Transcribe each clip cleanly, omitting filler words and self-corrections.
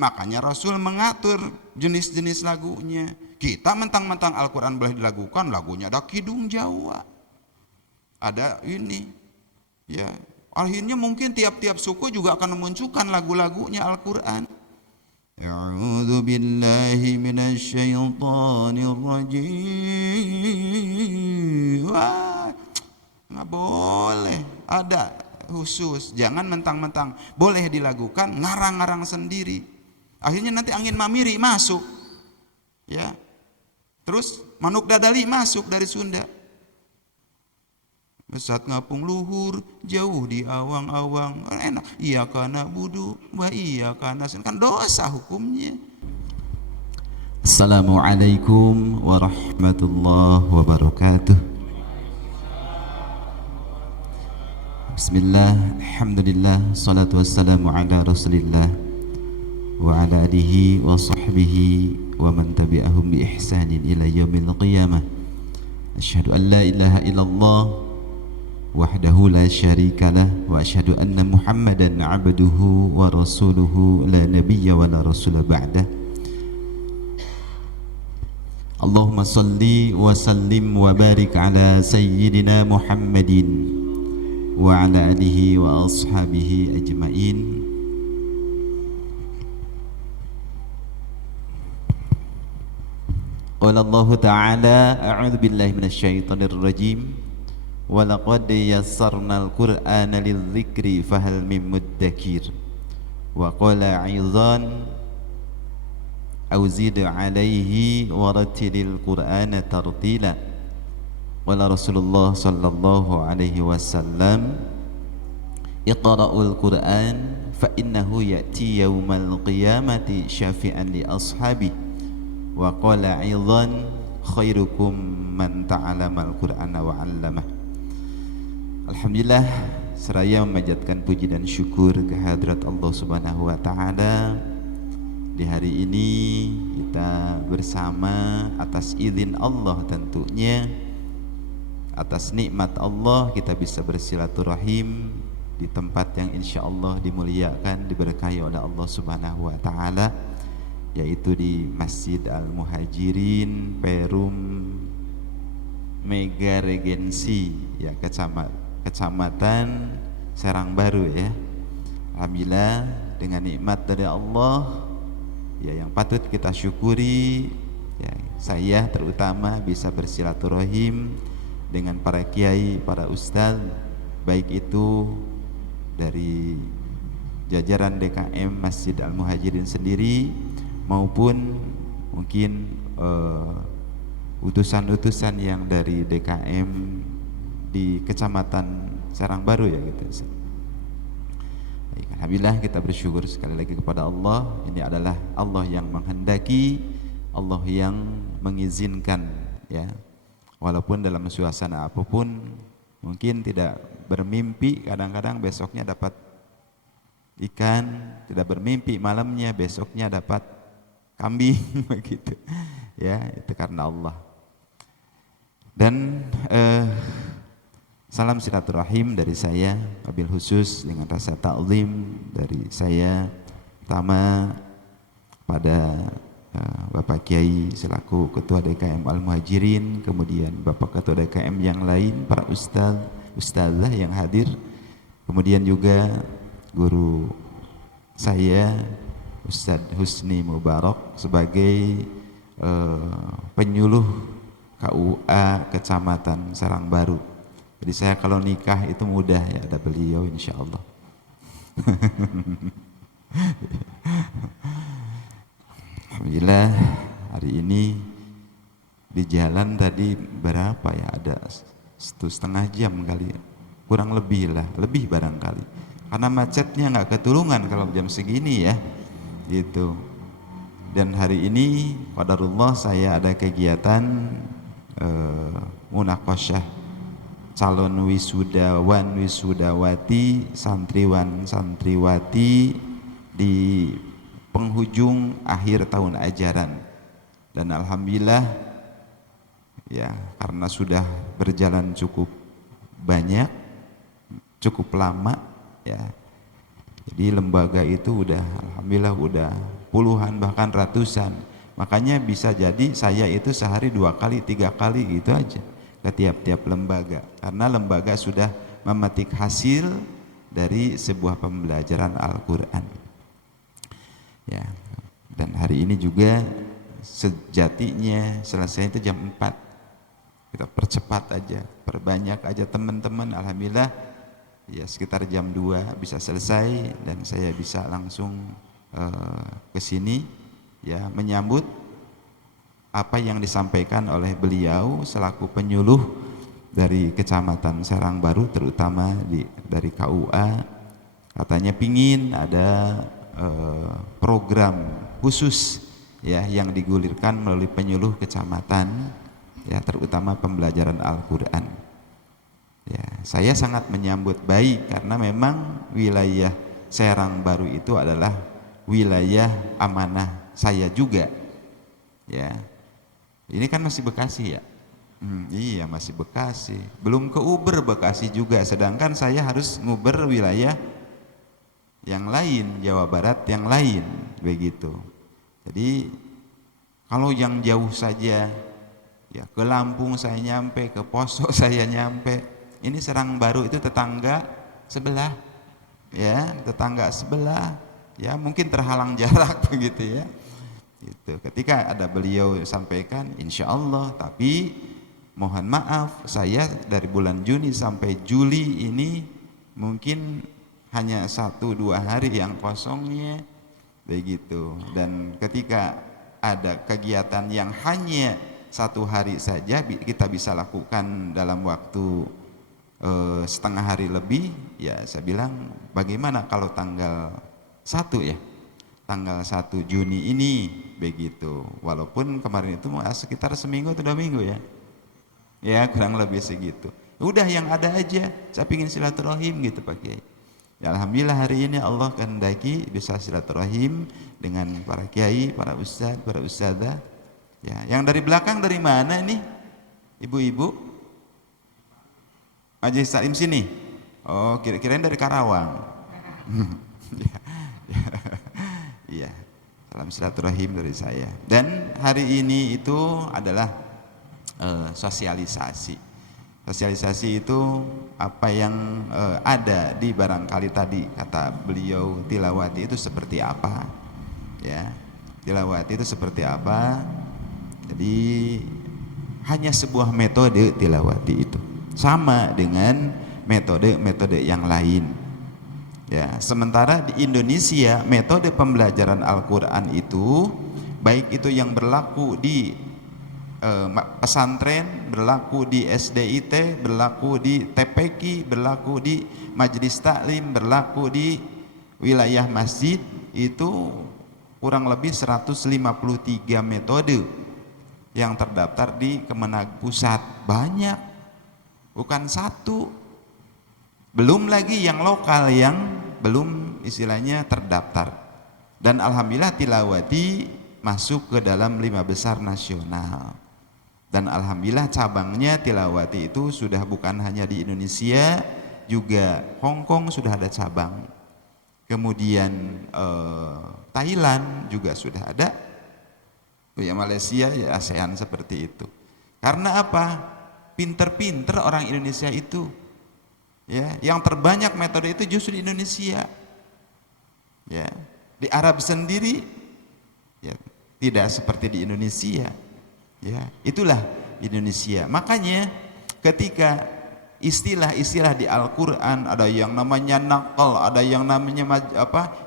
Makanya Rasul mengatur jenis-jenis lagunya. Kita mentang-mentang Al-Quran boleh dilagukan, lagunya ada Kidung Jawa, ada ini, ya. Akhirnya mungkin tiap-tiap suku juga akan memunculkan lagu-lagunya Al-Quran. A'udzu billahi minasyaitonir rajim. Wah, nggak boleh, ada khusus. Jangan mentang-mentang boleh dilakukan, ngarang-ngarang sendiri. Akhirnya nanti angin mamiri masuk, ya. Terus manuk dadali masuk dari Sunda. Besat ngapung luhur, jauh di awang-awang. Enak. Iya kana budu, wa iya kana kan dosa hukumnya. Assalamualaikum warahmatullahi wabarakatuh. Bismillah, alhamdulillah, salatu wassalamu ala rasulillah wa ala alihi wa sahbihi wa man tabi'ahum bi ihsanin ila yaumil qiyamah. Asyhadu an la ilaha illallah wahdahu la syarika lah wa asyhadu anna Muhammadan abduhu wa rasuluhu la nabiyya wa la rasula ba'dah. Allahumma salli wa sallim wa barik ala sayyidina Muhammadin wa ala alihi wa ashabihi ajma'in. Qala Allah ta'ala a'udzu billahi minasyaitonir rajim. وَلَقَدْ يَسَّرْنَا الْقُرْآنَ لِلذِّكْرِ فَهَلْ مِن مُدَّكِرٍ وَقَالَ أَيْضًا أَوْ زِدْ عَلَيْهِ وَرَتِّلِ الْقُرْآنَ تَرْتِيلًا. قال رسول الله صلى الله عليه وسلم اقرأوا القرآن فإنه يأتي يوم القيامة شافعا لأصحابه. وقال أيضا خيركم من تعلم القرآن وعلمه. Alhamdulillah, seraya memanjatkan puji dan syukur kehadrat Allah Subhanahu wa taala. Di hari ini kita bersama atas izin Allah tentunya, atas nikmat Allah kita bisa bersilaturahim di tempat yang insyaallah dimuliakan, diberkahi oleh Allah Subhanahu wa taala, yaitu di Masjid Al-Muhajirin Perum Mega Regensi, ya, Kecamatan Serang Baru, ya. Alhamdulillah, dengan nikmat dari Allah, ya, yang patut kita syukuri, ya, saya terutama bisa bersilaturahim dengan para kiai, para ustaz, baik itu dari jajaran DKM Masjid Al-Muhajirin sendiri maupun mungkin utusan-utusan yang dari DKM di Kecamatan Serang Baru, ya, gitu. Baik, alhamdulillah kita bersyukur sekali lagi kepada Allah. Ini adalah Allah yang menghendaki, Allah yang mengizinkan, ya. Walaupun dalam suasana apapun, mungkin tidak bermimpi kadang-kadang besoknya dapat ikan, tidak bermimpi malamnya besoknya dapat kambing begitu, ya, itu karena Allah. Dan salam silaturahim dari saya, wabil khusus dengan rasa ta'zim dari saya pertama pada Bapak Kiai selaku Ketua DKM Al-Muhajirin, kemudian Bapak Ketua DKM yang lain, para ustaz, ustazah yang hadir, kemudian juga guru saya Ustadz Husni Mubarak sebagai penyuluh KUA Kecamatan Serang Baru. Jadi saya kalau nikah itu mudah, ya, ada beliau insyaallah. Alhamdulillah, hari ini di jalan tadi berapa, ya, ada 1,5 jam kali, kurang lebih lah, lebih barangkali, karena macetnya nggak ketulungan kalau jam segini, ya, gitu. Dan hari ini qadarullah saya ada kegiatan munaqasyah calon wisudawan wisudawati, santriwan santriwati di penghujung akhir tahun ajaran. Dan alhamdulillah, ya, karena sudah berjalan cukup banyak, cukup lama, ya, Jadi lembaga itu udah alhamdulillah udah puluhan bahkan ratusan. Makanya bisa jadi saya itu sehari 2 kali 3 kali gitu aja ke tiap-tiap lembaga, karena lembaga sudah memetik hasil dari sebuah pembelajaran Al-Quran ya. Dan hari ini juga sejatinya selesai itu jam 4, kita percepat aja, perbanyak aja teman-teman. Alhamdulillah ya sekitar jam 2 bisa selesai dan saya bisa langsung ke sini ya menyambut apa yang disampaikan oleh beliau selaku penyuluh dari Kecamatan Serang Baru, terutama dari KUA. Katanya pingin ada program khusus ya yang digulirkan melalui penyuluh kecamatan ya, terutama pembelajaran Al-Quran ya. Saya sangat menyambut baik karena memang wilayah Serang Baru itu adalah wilayah amanah saya juga ya. Ini kan masih Bekasi ya. Iya masih Bekasi, belum ke Uber Bekasi juga, sedangkan saya harus nguber wilayah yang lain, Jawa Barat yang lain begitu. Jadi kalau yang jauh saja ya ke Lampung saya nyampe, ke Poso saya nyampe. Ini Serang Baru itu tetangga sebelah ya, tetangga sebelah ya, mungkin terhalang jarak begitu ya. Itu ketika ada beliau sampaikan insya Allah, tapi mohon maaf saya dari bulan Juni sampai Juli ini mungkin hanya 1-2 hari yang kosongnya begitu. Dan ketika ada kegiatan yang hanya 1 hari saja kita bisa lakukan dalam waktu setengah hari lebih ya, saya bilang bagaimana kalau tanggal 1 ya, tanggal 1 Juni ini begitu. Walaupun kemarin itu sekitar seminggu atau 2 minggu ya, ya kurang lebih segitu. Udah yang ada aja, saya pingin silaturahim gitu Pak Kiai. Ya, alhamdulillah hari ini Allah kehendaki bisa silaturahim dengan para kiai, para ustadz, para ustadzah. Ya, yang dari belakang dari mana nih? Ibu-ibu? Majelis Taklim sini. Oh, kira-kirain dari Karawang. Iya. Salam silaturahim dari saya. Dan hari ini itu adalah sosialisasi. Sosialisasi itu apa yang ada di barangkali tadi kata beliau tilawati itu seperti apa ya, tilawati itu seperti apa. Jadi hanya sebuah metode tilawati itu sama dengan metode-metode yang lain ya. Sementara di Indonesia metode pembelajaran Al-Quran itu baik itu yang berlaku di pesantren, berlaku di SDIT, berlaku di TPQ, berlaku di Majelis Taklim, berlaku di wilayah masjid, itu kurang lebih 153 metode yang terdaftar di Kemenag Pusat. Banyak, bukan satu. Belum lagi yang lokal yang belum istilahnya terdaftar. Dan alhamdulillah tilawati masuk ke dalam 5 besar nasional. Dan alhamdulillah cabangnya tilawati itu sudah bukan hanya di Indonesia, juga Hong Kong sudah ada cabang. Kemudian Thailand juga sudah ada. Ya Malaysia, ya ASEAN seperti itu. Karena apa? Pinter-pinter orang Indonesia itu. Ya, yang terbanyak metode itu justru di Indonesia. Ya, di Arab sendiri ya tidak seperti di Indonesia. Ya, itulah Indonesia. Makanya ketika istilah-istilah di Al-Quran ada yang namanya naqal, ada yang namanya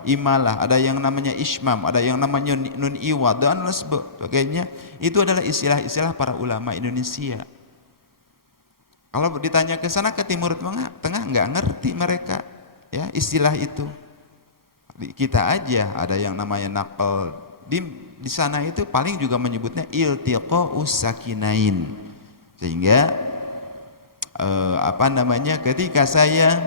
imalah, ada yang namanya ismam, ada yang namanya nun iwad dan sebagainya, itu adalah istilah-istilah para ulama Indonesia. Kalau ditanya ke sana ke Timur Tengah nggak ngerti mereka ya istilah itu. Kita aja ada yang namanya naqal di sana itu paling juga menyebutnya iltiqa'us sakinain. Sehingga ketika saya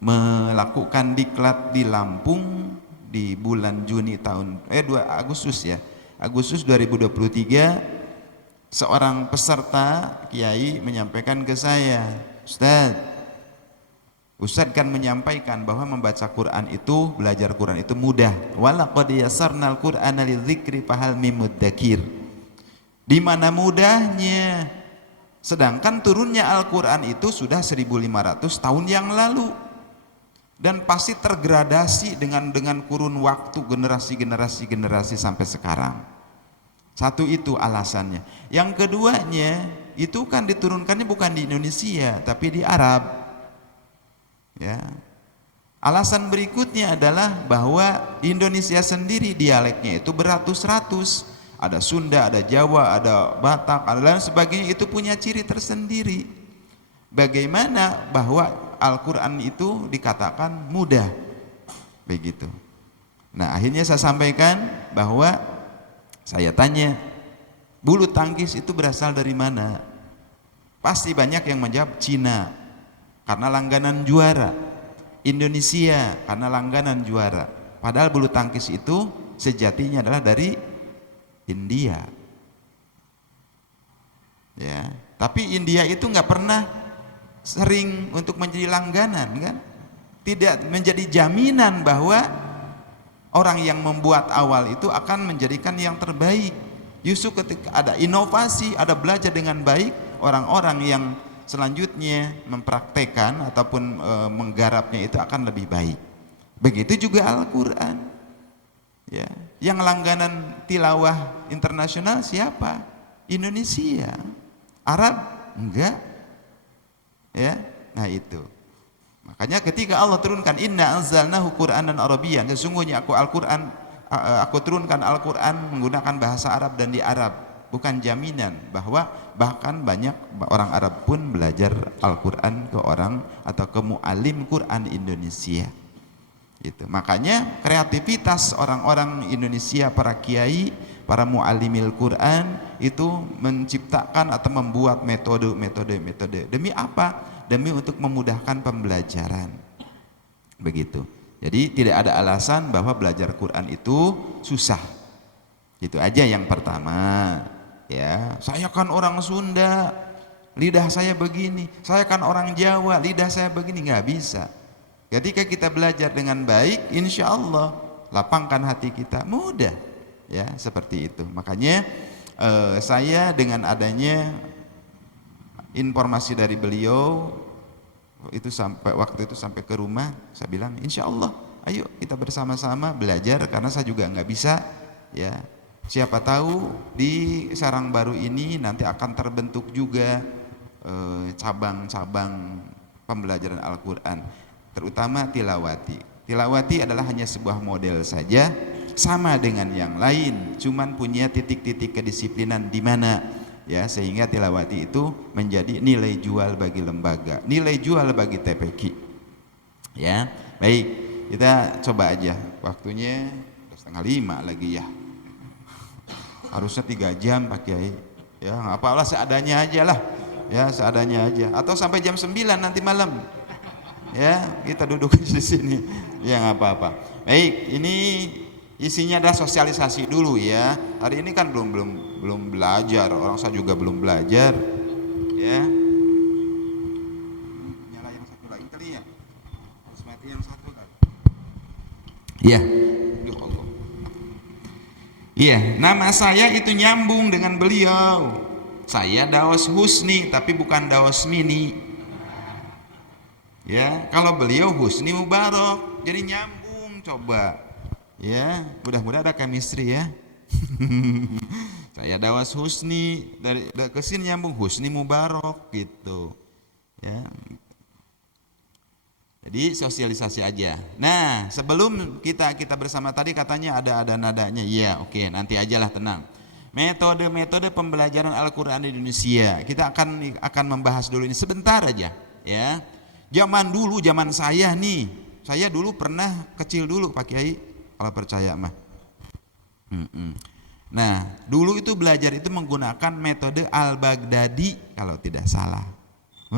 melakukan diklat di Lampung di bulan Juni Agustus 2023, seorang peserta kiai menyampaikan ke saya, Ustaz, Ustadz kan menyampaikan bahwa membaca Quran itu, belajar Quran itu mudah. Walaqad yassarnal Qur'ana lidzikri fahal mim mudzakir. Di mana mudahnya? Sedangkan turunnya Al-Quran itu sudah 1500 tahun yang lalu. Dan pasti tergradasi dengan kurun waktu generasi sampai sekarang. Satu itu alasannya. Yang keduanya, itu kan diturunkannya bukan di Indonesia, tapi di Arab. Ya. Alasan berikutnya adalah bahwa Indonesia sendiri dialeknya itu beratus-ratus. Ada Sunda, ada Jawa, ada Batak, ada lain sebagainya, itu punya ciri tersendiri. Bagaimana bahwa Al-Quran itu dikatakan mudah, begitu. Nah, akhirnya saya sampaikan bahwa saya tanya, bulu tangkis itu berasal dari mana? Pasti banyak yang menjawab Cina karena langganan juara, Indonesia karena langganan juara. Padahal bulu tangkis itu sejatinya adalah dari India, ya. Tapi India itu nggak pernah sering untuk menjadi langganan, kan? Tidak menjadi jaminan bahwa orang yang membuat awal itu akan menjadikan yang terbaik. Justru ketika ada inovasi, ada belajar dengan baik, orang-orang yang selanjutnya mempraktekkan ataupun menggarapnya itu akan lebih baik. Begitu juga Al-Quran. Ya, yang langganan tilawah internasional siapa? Indonesia. Arab enggak. Ya, nah itu. Makanya ketika Allah turunkan inna anzalnahu Qur'anan Arabiyyan, sesungguhnya aku turunkan Al-Qur'an menggunakan bahasa Arab dan di Arab, bukan jaminan bahwa bahkan banyak orang Arab pun belajar Al-Qur'an ke orang atau ke mu'alim Qur'an Indonesia. Itu. Makanya kreativitas orang-orang Indonesia, para kiai, para mu'alimil Quran itu menciptakan atau membuat metode. Demi apa? Demi untuk memudahkan pembelajaran. Begitu. Jadi tidak ada alasan bahwa belajar Quran itu susah. Itu aja yang pertama. Ya, saya kan orang Sunda, lidah saya begini. Saya kan orang Jawa, lidah saya begini, nggak bisa. Ketika kita belajar dengan baik, insya Allah lapangkan hati kita, mudah, ya seperti itu. Makanya saya dengan adanya informasi dari beliau itu waktu itu sampai ke rumah, saya bilang insya Allah, ayo kita bersama-sama belajar karena saya juga nggak bisa, ya. Siapa tahu di Sarang Baru ini nanti akan terbentuk juga cabang-cabang pembelajaran Al-Quran. Terutama tilawati. Tilawati adalah hanya sebuah model saja, sama dengan yang lain, cuman punya titik-titik kedisiplinan di mana, ya, sehingga tilawati itu menjadi nilai jual bagi lembaga, nilai jual bagi TPQ. Ya, baik, kita coba aja. Waktunya 4:30 lagi ya. Harusnya 3 jam Pak Kiai. Ya, nggak apa-apa, seadanya aja lah. Ya, seadanya aja. Atau sampai jam 9 nanti malam. Ya, kita duduk di sini, ya nggak apa-apa. Baik, ini isinya adalah sosialisasi dulu ya. Hari ini kan belum belajar, orang saya juga belum belajar, ya. Nyala yang satu lagi kali ya, harus mati yang satu kan? Iya. Iya, nama saya itu nyambung dengan beliau. Saya Daos Husni, tapi bukan Daos Mini. Ya, kalau beliau Husni Mubarak, jadi nyambung coba. Ya, mudah-mudahan ada chemistry ya. Saya Dawas Husni, dari kesini nyambung Husni Mubarak gitu. Ya. Jadi sosialisasi aja. Nah, sebelum kita bersama tadi katanya ada nadanya. Iya, oke, nanti ajalah, tenang. Metode pembelajaran Al-Qur'an di Indonesia. Kita akan membahas dulu ini sebentar aja, ya. Zaman saya nih, saya dulu pernah kecil dulu Pak Kiai, kalau percaya mah. Nah, dulu itu belajar itu menggunakan metode Al-Baghdadi kalau tidak salah.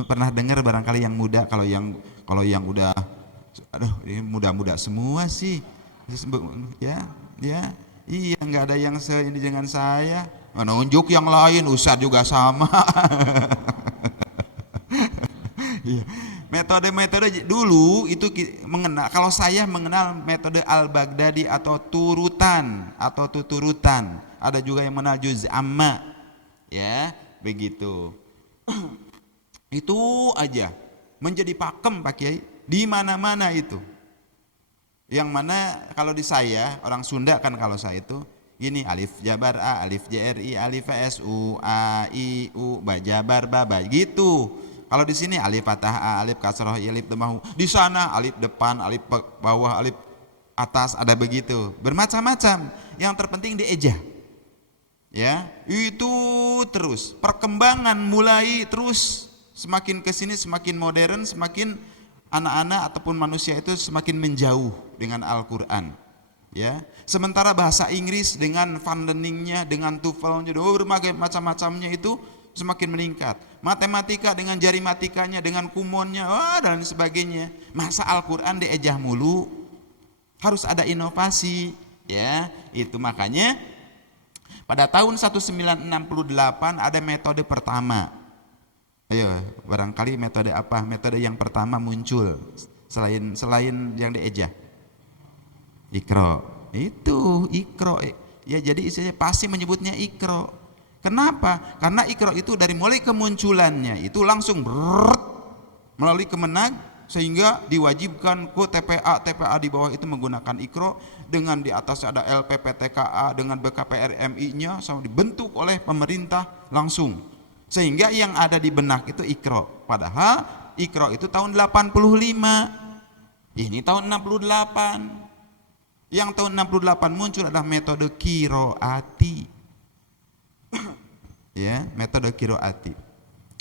Pernah dengar barangkali yang muda, kalau yang udah, aduh ini muda-muda semua sih, ya, iya nggak ada yang ini dengan saya. Menunjuk yang lain, Ustadz juga sama. Iya. Metode-metode dulu itu mengenal, kalau saya mengenal metode Al-Baghdadi atau turutan atau tuturutan. Ada juga yang mengenal juz amma. Ya, begitu. Itu aja menjadi pakem Pak Kiai di mana-mana itu. Yang mana kalau di saya orang Sunda kan, kalau saya itu ini alif jabar a, alif jri, alif su, a i u, ba jabar ba gitu. Kalau di sini alif fathah a, alif kasroh, alif demahu. Di sana alif depan, alif bawah, alif atas, ada begitu. Bermacam-macam. Yang terpenting dieja. Ya, itu terus perkembangan mulai terus semakin ke sini semakin modern, semakin anak-anak ataupun manusia itu semakin menjauh dengan Al-Qur'an. Ya, sementara bahasa Inggris dengan fun learning-nya, dengan TOEFL-nya, berbagai macam-macamnya itu semakin meningkat. Matematika dengan jari matikanya, dengan kumonnya, dan sebagainya. Masa Al-Qur'an diejah mulu? Harus ada inovasi, ya. Itu makanya pada tahun 1968 ada metode pertama. Ayo, barangkali metode apa? Metode yang pertama muncul selain yang diejah. Iqra. Itu Iqra. Ya, jadi istilahnya pasti menyebutnya Iqra. Kenapa? Karena Iqra itu dari mulai kemunculannya itu langsung melalui Kemenag, sehingga diwajibkan ke TPA di bawah itu menggunakan Iqra, dengan di atas ada LPPTKA dengan BKPRMI-nya sama dibentuk oleh pemerintah langsung, sehingga yang ada di benak itu Iqra. Padahal Iqra itu tahun 85, ini tahun 68. Yang tahun 68 muncul adalah metode Qiroati. Ya, metode Qiroati.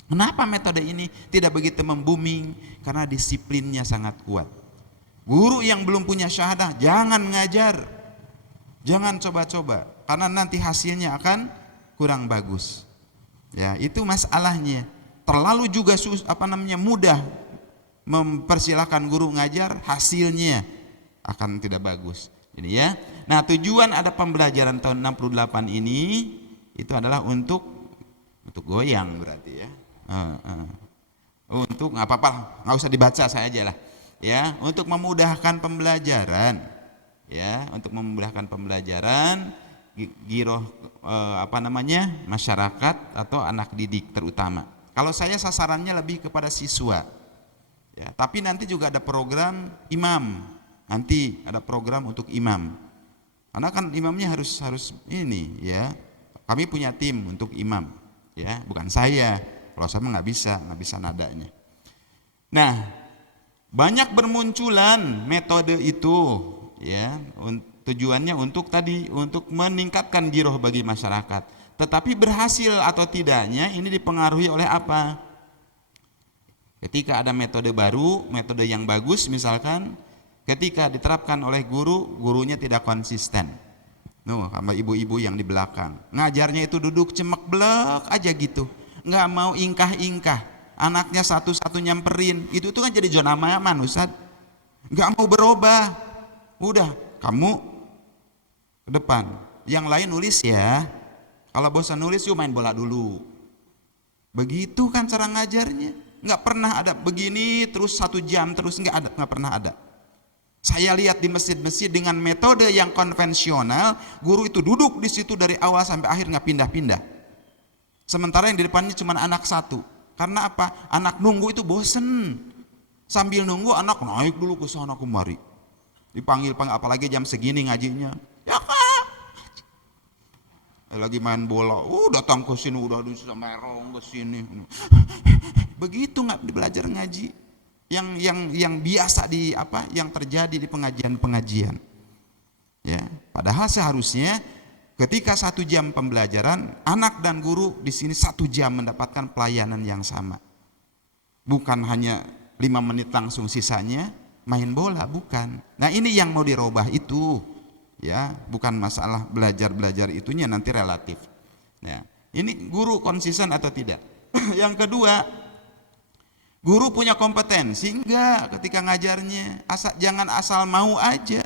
Kenapa metode ini tidak begitu membuming? Karena disiplinnya sangat kuat. Guru yang belum punya syahadah jangan ngajar, jangan coba-coba, karena nanti hasilnya akan kurang bagus. Ya, itu masalahnya. Terlalu juga mudah mempersilahkan guru ngajar, hasilnya akan tidak bagus. Ini ya. Nah, tujuan ada pembelajaran tahun 68 ini itu adalah untuk goyang berarti ya. Untuk nggak apa-apa, nggak usah dibaca, saya aja lah. Ya, untuk memudahkan pembelajaran. Ya, untuk memudahkan pembelajaran giroh masyarakat atau anak didik terutama. Kalau saya sasarannya lebih kepada siswa. Ya, tapi nanti juga ada program imam. Nanti ada program untuk imam. Karena kan imamnya harus ini ya. Kami punya tim untuk imam, ya, bukan saya. Kalau saya nggak bisa nadanya. Nah, banyak bermunculan metode itu, ya, tujuannya untuk meningkatkan giroh bagi masyarakat. Tetapi berhasil atau tidaknya ini dipengaruhi oleh apa? Ketika ada metode baru, metode yang bagus misalkan, ketika diterapkan oleh gurunya tidak konsisten. Sama ibu-ibu yang di belakang, ngajarnya itu duduk cemek blek aja gitu, nggak mau ingkah-ingkah, anaknya satu-satu nyamperin, itu kan jadi zona aman Ustaz, nggak mau berubah. Udah, kamu ke depan, yang lain nulis ya, kalau bosan nulis yuk main bola dulu. Begitu kan cara ngajarnya, nggak pernah ada begini terus 1 jam terus, nggak pernah ada. Saya lihat di masjid-masjid dengan metode yang konvensional, guru itu duduk di situ dari awal sampai akhir nggak pindah-pindah. Sementara yang di depannya cuma anak 1. Karena apa? Anak nunggu itu bosen. Sambil nunggu anak naik dulu ke sana kemari. Dipanggil apalagi jam segini ngajinya. Ya Kak. Lagi main bola, datang ke sini udah merong ke sini. Begitu nggak belajar ngaji. Yang biasa yang terjadi di pengajian-pengajian. Ya, padahal seharusnya ketika 1 jam pembelajaran, anak dan guru di sini 1 jam mendapatkan pelayanan yang sama. Bukan hanya 5 menit langsung sisanya main bola, bukan. Nah, ini yang mau dirubah itu. Ya, bukan masalah belajar itunya nanti relatif. Ya, ini guru konsisten atau tidak? Yang kedua, guru punya kompetensi enggak ketika ngajarnya? Jangan asal mau aja,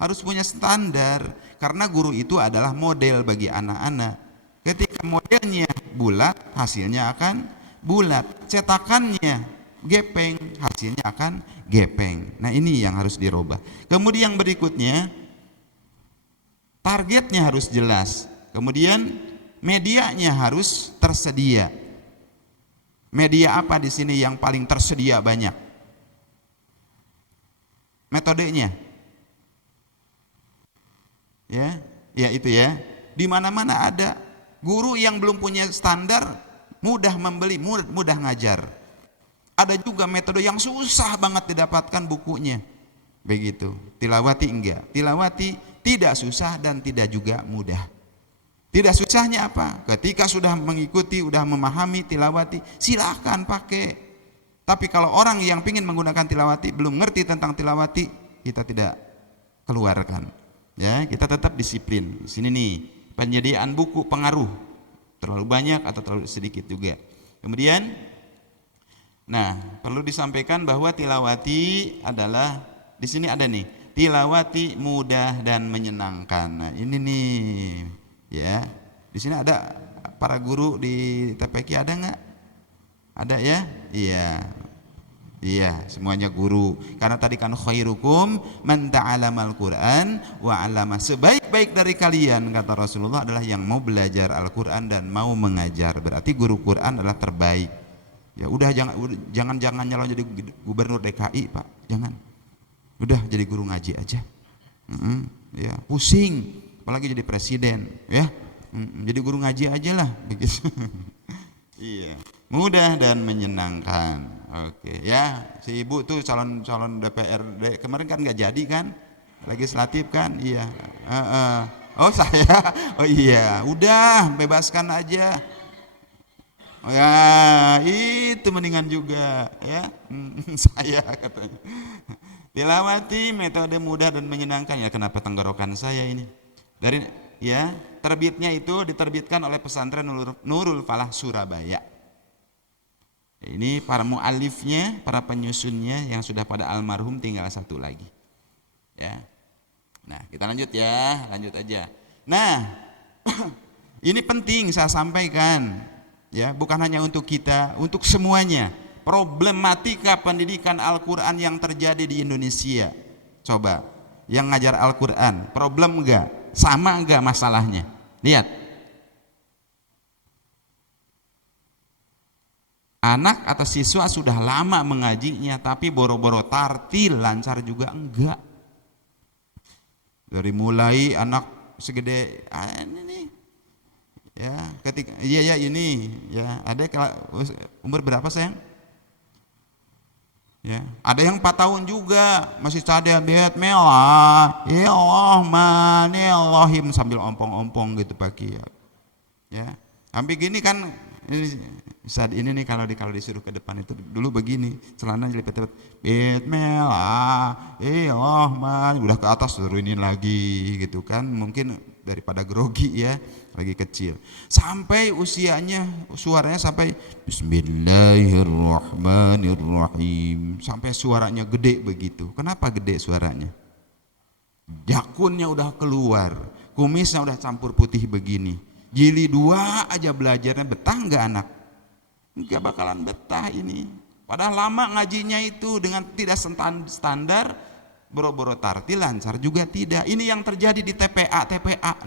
harus punya standar. Karena guru itu adalah model bagi anak-anak. Ketika modelnya bulat, hasilnya akan bulat. Cetakannya gepeng, hasilnya akan gepeng. Nah ini yang harus dirubah. Kemudian yang berikutnya, targetnya harus jelas. Kemudian medianya harus tersedia. Media apa di sini yang paling tersedia banyak? Metodenya, ya itu ya. Di mana-mana ada. Guru yang belum punya standar mudah membeli, mudah ngajar. Ada juga metode yang susah banget didapatkan bukunya. Begitu. Tilawati enggak. Tilawati tidak susah dan tidak juga mudah. Tidak susahnya apa? Ketika sudah mengikuti, sudah memahami tilawati, silahkan pakai. Tapi kalau orang yang ingin menggunakan tilawati belum ngerti tentang tilawati, kita tidak keluarkan. Ya, kita tetap disiplin. Di sini nih, penyediaan buku pengaruh. Terlalu banyak atau terlalu sedikit juga. Kemudian, nah, perlu disampaikan bahwa tilawati adalah, di sini ada nih, tilawati mudah dan menyenangkan. Nah, ini nih, ya. Di sini ada para guru di TPQ, ada nggak? Ada ya? Iya, semuanya guru. Karena tadi kan khairukum man ta'alamal Qur'an wa 'allama. Sebaik-baik dari kalian, kata Rasulullah, adalah yang mau belajar Al-Qur'an dan mau mengajar. Berarti guru Qur'an adalah terbaik. Ya udah, jangan nyalon jadi gubernur DKI, Pak. Jangan. Udah jadi guru ngaji aja. Ya, pusing apalagi jadi presiden, ya. Jadi guru ngaji aja lah begitu. Iya, mudah dan menyenangkan. Oke, ya, si ibu tuh calon DPRD kemarin kan nggak jadi kan, legislatif kan, iya. Oh saya, oh iya, udah bebaskan aja. Oh ya, itu mendingan juga, ya. Saya katanya. Tilawati metode mudah dan menyenangkan. Ya, kenapa tenggorokan saya ini? Dari ya, terbitnya itu diterbitkan oleh pesantren Nurul Falah Surabaya. Ini para mu'alifnya, para penyusunnya yang sudah pada almarhum, tinggal satu lagi. Ya. Nah, kita lanjut ya, lanjut aja. Nah, ini penting saya sampaikan, ya, bukan hanya untuk kita, untuk semuanya. Problematika pendidikan Al-Qur'an yang terjadi di Indonesia. Coba, yang ngajar Al-Qur'an, problem enggak? Sama enggak masalahnya? Lihat. Anak atau siswa sudah lama mengajinya, tapi boro-boro tartil, lancar juga enggak. Dari mulai anak segede ini nih, ya, ketika iya ini, ya, ada umur berapa sayang? Ya, ada yang 4 tahun juga masih cadel bet melah, ya Allah man, ya Allahim, sambil ompong-ompong gitu pagi, ya. Sampai gini kan. Ini, saat ini nih kalau disuruh ke depan itu dulu begini, celana jelipet-jelipet, bismillah, man, udah ke atas turunin lagi gitu kan, mungkin daripada grogi ya, lagi kecil. Sampai usianya, suaranya sampai bismillahirrahmanirrahim, sampai suaranya gede begitu. Kenapa gede suaranya? Jakunnya udah keluar, kumisnya udah campur putih begini. Jili 2 aja belajarnya, betah enggak anak? Enggak bakalan betah ini. Padahal lama ngajinya itu dengan tidak standar, boro-boro tartil, lancar juga tidak. Ini yang terjadi di TPA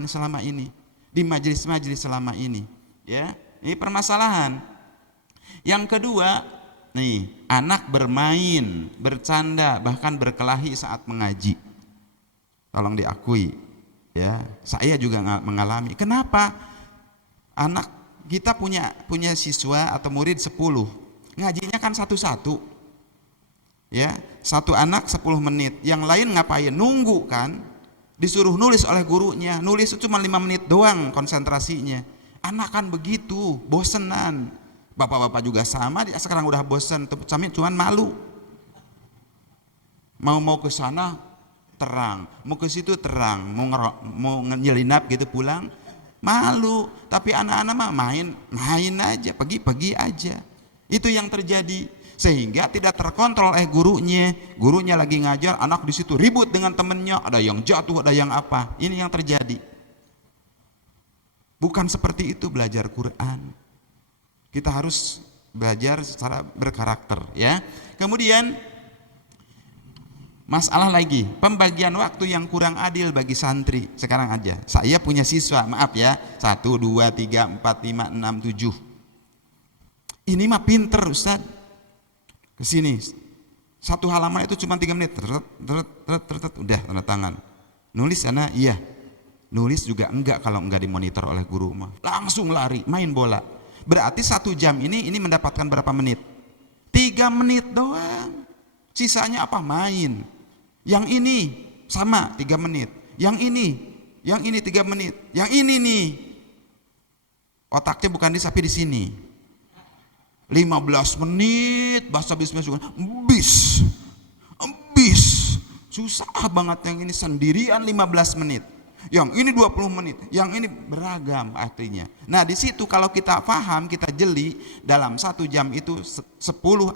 ini selama ini, di majelis-majelis selama ini, ya. Ini permasalahan. Yang kedua, nih, anak bermain, bercanda, bahkan berkelahi saat mengaji. Tolong diakui, ya. Saya juga mengalami. Kenapa? Anak kita punya siswa atau murid 10, ngajinya kan satu-satu, ya, satu anak 10 menit, yang lain ngapain? Nunggu kan, disuruh nulis oleh gurunya, nulis itu cuma 5 menit doang konsentrasinya. Anak kan begitu, bosenan. Bapak-bapak juga sama, sekarang udah bosen, cuman malu. Mau ke sana terang, mau ke situ terang, mau nyelinap gitu pulang malu. Tapi anak-anak mah main aja, pergi aja. Itu yang terjadi, sehingga tidak terkontrol gurunya lagi ngajar, anak di situ ribut dengan temennya, ada yang jatuh, ada yang apa. Ini yang terjadi. Bukan seperti itu belajar Quran. Kita harus belajar secara berkarakter ya. Kemudian masalah lagi, pembagian waktu yang kurang adil bagi santri. Sekarang aja, saya punya siswa, maaf ya, 1, 2, 3, 4, 5, 6, 7. Ini mah pinter Ustaz. Kesini, satu halaman itu cuma 3 menit, udah tanda tangan. Nulis sana, iya. Nulis juga enggak kalau enggak dimonitor oleh guru mah. Langsung lari, main bola. Berarti 1 jam ini mendapatkan berapa menit? 3 menit doang. Sisanya apa? Main. Yang ini sama 3 menit. Yang ini 3 menit. Yang ini nih otaknya bukan di tapi di sini. 15 menit bahasa bisnis juga. Bis. Susah banget yang ini sendirian 15 menit. Yang ini 20 menit, yang ini beragam artinya. Nah di situ kalau kita paham, kita jeli, dalam 1 jam itu 10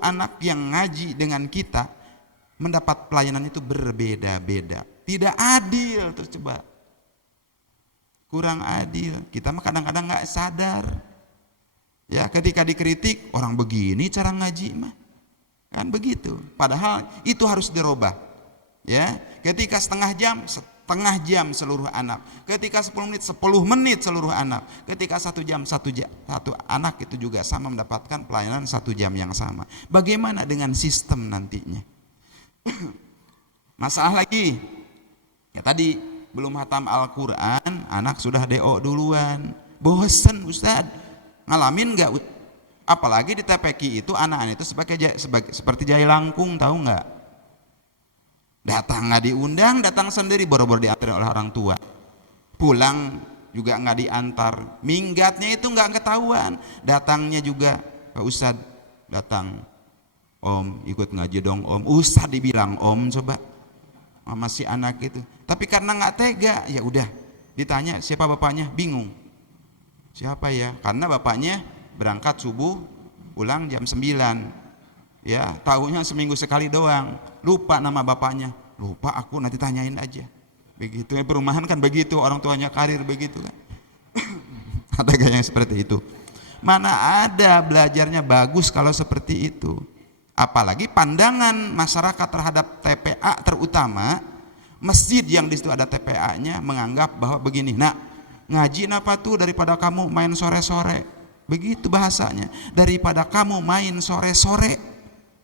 anak yang ngaji dengan kita mendapat pelayanan itu berbeda-beda. Tidak adil, terus coba. Kurang adil. Kita mah kadang-kadang nggak sadar. Ya, ketika dikritik, orang begini cara ngaji mah. Kan begitu. Padahal itu harus dirubah. Ya, ketika setengah jam seluruh anak. Ketika 10 menit 10 menit seluruh anak. Ketika 1 jam satu anak itu juga sama mendapatkan pelayanan 1 jam yang sama. Bagaimana dengan sistem nantinya? Masalah lagi ya, tadi belum hatam Al-Quran anak sudah DO duluan, bosen Ustaz. Ngalamin nggak? Apalagi di TPQ itu anak-anak itu seperti jai langkung, tahu nggak? Datang nggak diundang, datang sendiri, boro-boro diantar oleh orang tua, pulang juga nggak diantar, minggatnya itu nggak ketahuan, datangnya juga Pak Ustadz datang, Om ikut ngaji dong Om. Ustadz dibilang Om coba sama si anak itu. Tapi karena nggak tega, ya udah ditanya siapa bapaknya, bingung. Siapa ya? Karena bapaknya berangkat subuh, pulang jam 9. Ya, tahunya seminggu sekali doang. Lupa nama bapaknya. Lupa aku, nanti tanyain aja. Begitu ya, perumahan kan begitu, orang tuanya karir begitu kan. Ada gaya yang seperti itu. Mana ada belajarnya bagus kalau seperti itu. Apalagi pandangan masyarakat terhadap TPA, terutama masjid yang di situ ada TPA-nya menganggap bahwa begini, nak ngaji apa tuh daripada kamu main sore-sore, begitu bahasanya, daripada kamu main sore-sore,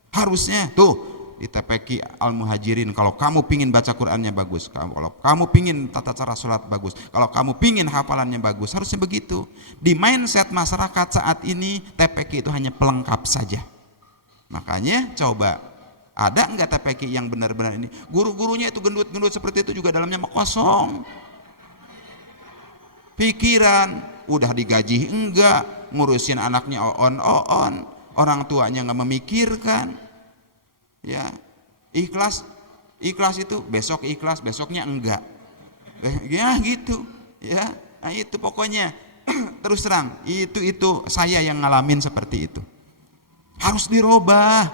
harusnya tuh di TPQ Al-Muhajirin, kalau kamu pingin baca Qur'annya bagus, kalau kamu pingin tata cara sholat bagus, kalau kamu pingin hafalannya bagus, harusnya begitu. Di mindset masyarakat saat ini TPQ itu hanya pelengkap saja. Makanya coba ada enggak TPQ yang benar-benar ini? Guru-gurunya itu gendut-gendut seperti itu juga dalamnya kosong. Pikiran udah digaji enggak, ngurusin anaknya on, orang tuanya enggak memikirkan. Ya, ikhlas itu besok ikhlas, besoknya enggak. Ya gitu. Ya, nah itu pokoknya terus terang itu saya yang ngalamin seperti itu. Harus dirubah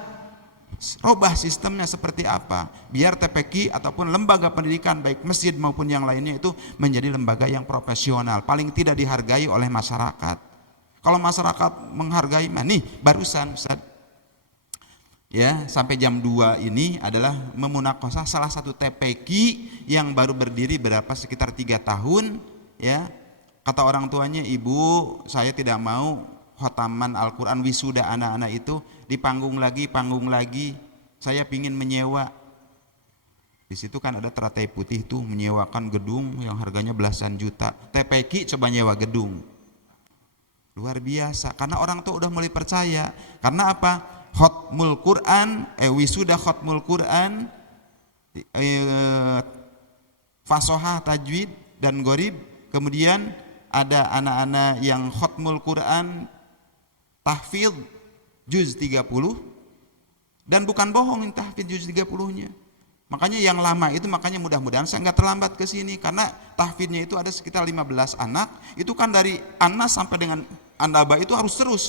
sistemnya seperti apa biar TPQ ataupun lembaga pendidikan baik masjid maupun yang lainnya itu menjadi lembaga yang profesional, paling tidak dihargai oleh masyarakat. Kalau masyarakat menghargai, nih barusan Ustaz ya sampai jam 2 ini adalah memunakosah salah satu TPQ yang baru berdiri sekitar 3 tahun ya. Kata orang tuanya, ibu saya tidak mau khotaman Al-Quran wisuda anak-anak itu di panggung lagi, saya pingin menyewa. Di situ kan ada Teratai Putih tuh menyewakan gedung yang harganya belasan juta. TPQ coba nyewa gedung, luar biasa. Karena orang tuh udah mulai percaya. Karena apa? Khotmul Quran, wisuda khotmul Quran, fasohah, tajwid dan gorib. Kemudian ada anak-anak yang khotmul Quran tahfidz juz 30, dan bukan bohong tahfidz juz 30-nya. Makanya yang lama itu, makanya mudah-mudahan saya nggak terlambat ke sini, karena tahfidznya itu ada sekitar 15 anak, itu kan dari Anas sampai dengan An-Naba itu harus terus.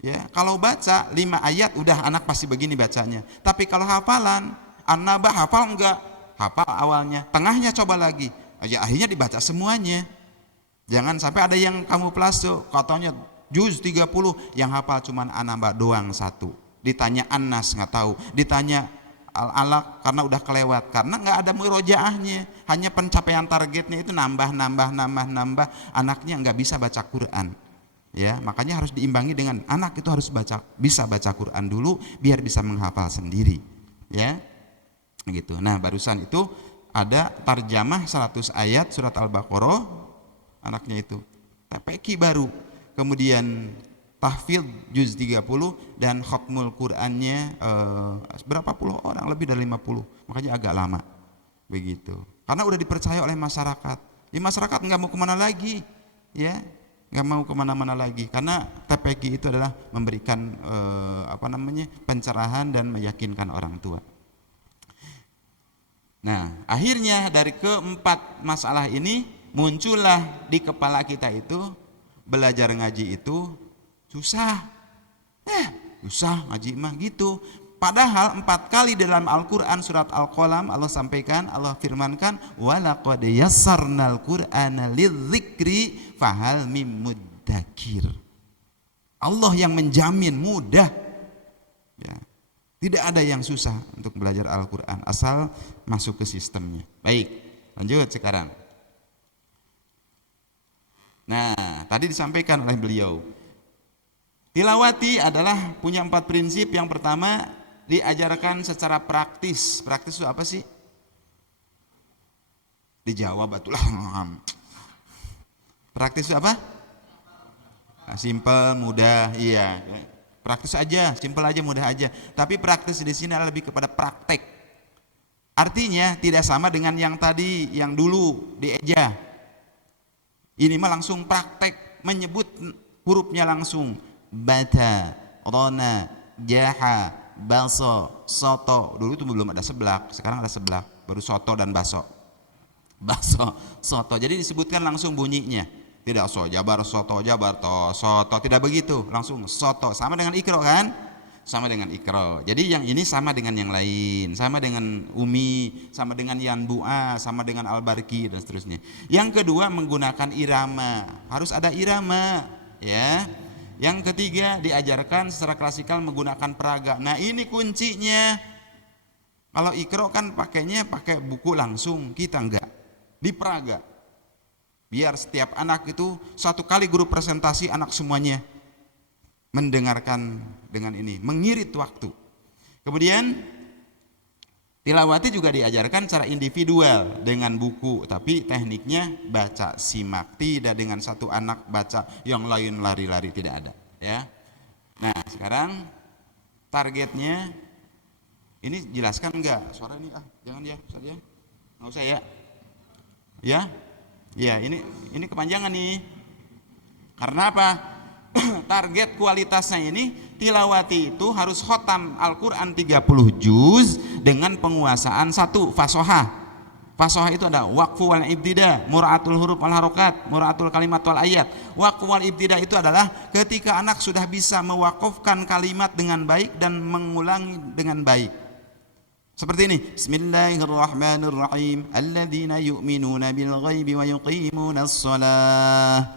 Ya, kalau baca 5 ayat udah anak pasti begini bacanya. Tapi kalau hafalan, An-Naba hafal enggak? Hafal awalnya, tengahnya coba lagi, akhirnya dibaca semuanya. Jangan sampai ada yang kamu pelasu, katanya juz 30, yang hafal cuman An-Naba doang satu. Ditanya An-Nas nggak tahu, ditanya Al-Alaq karena udah kelewat, karena nggak ada murojaahnya, hanya pencapaian targetnya itu nambah, anaknya nggak bisa baca Quran. Ya, makanya harus diimbangi dengan anak itu harus bisa baca Quran dulu biar bisa menghafal sendiri. Ya, gitu. Nah, barusan itu ada tarjamah 100 ayat surat Al-Baqarah, anaknya itu TPQ baru, kemudian tahfidz juz 30 dan khatmul Qur'annya berapa puluh orang, lebih dari 50, makanya agak lama begitu, karena udah dipercaya oleh masyarakat. Di masyarakat nggak mau kemana lagi, ya nggak mau kemana-mana lagi, karena TPQ itu adalah memberikan pencerahan dan meyakinkan orang tua. Nah, akhirnya dari keempat masalah ini muncullah di kepala kita itu belajar ngaji itu susah. Susah ngaji mah gitu. Padahal 4 kali dalam Al-Qur'an surat Al-Qalam Allah sampaikan, Allah firmankan, "Walaqad yassarnal Qur'ana lidzikri fahal mim muddakir." Allah yang menjamin mudah. Ya. Tidak ada yang susah untuk belajar Al-Quran asal masuk ke sistemnya. Baik, lanjut sekarang. Nah, tadi disampaikan oleh beliau, tilawati adalah punya 4 prinsip. Yang pertama, diajarkan secara praktis. Praktis itu apa sih? Dijawab atulah. Praktis itu apa? Simple, mudah, iya. Praktis aja, simpel aja, mudah aja. Tapi praktis di sini adalah lebih kepada praktek. Artinya tidak sama dengan yang tadi, yang dulu dieja. Ini mah langsung praktek, menyebut hurufnya langsung. Bata, rona, jaha, baso, soto. Dulu itu belum ada seblak, sekarang ada seblak. Baru soto dan baso. Baso, soto. Jadi disebutkan langsung bunyinya. Tidak jabar soto jabar to soto, tidak begitu, langsung soto, sama dengan ikro kan, sama dengan ikro. Jadi yang ini sama dengan yang lain, sama dengan umi, sama dengan yanbu'a, sama dengan al-barki dan seterusnya. Yang kedua menggunakan irama, harus ada irama, ya. Yang ketiga diajarkan secara klasikal menggunakan peraga. Nah ini kuncinya. Kalau ikro kan pakainya pakai buku langsung, kita enggak, di peraga. Biar setiap anak itu 1 kali guru presentasi, anak semuanya mendengarkan dengan ini, mengirit waktu. Kemudian tilawati juga diajarkan secara individual dengan buku, tapi tekniknya baca simak, tidak dengan satu anak baca yang lain lari-lari, tidak ada, ya. Nah, sekarang targetnya ini jelaskan enggak? Suara ini jangan ya, Ustaz ya. Enggak usah ya. Ya. Ya, ini kepanjangan nih. Karena apa? Target kualitasnya ini tilawati itu harus khotam Al-Quran 30 juz dengan penguasaan 1 fasohah. Fasohah itu ada waqfu wal ibtida, mura'atul huruf wal harokat, mura'atul kalimat wal ayat. Waqfu wal ibtida itu adalah ketika anak sudah bisa mewakufkan kalimat dengan baik dan mengulangi dengan baik. Seperti ini, Bismillahirrahmanirrahim, alladzina yu'minuna bil ghaibi wa yuqimunas shalah.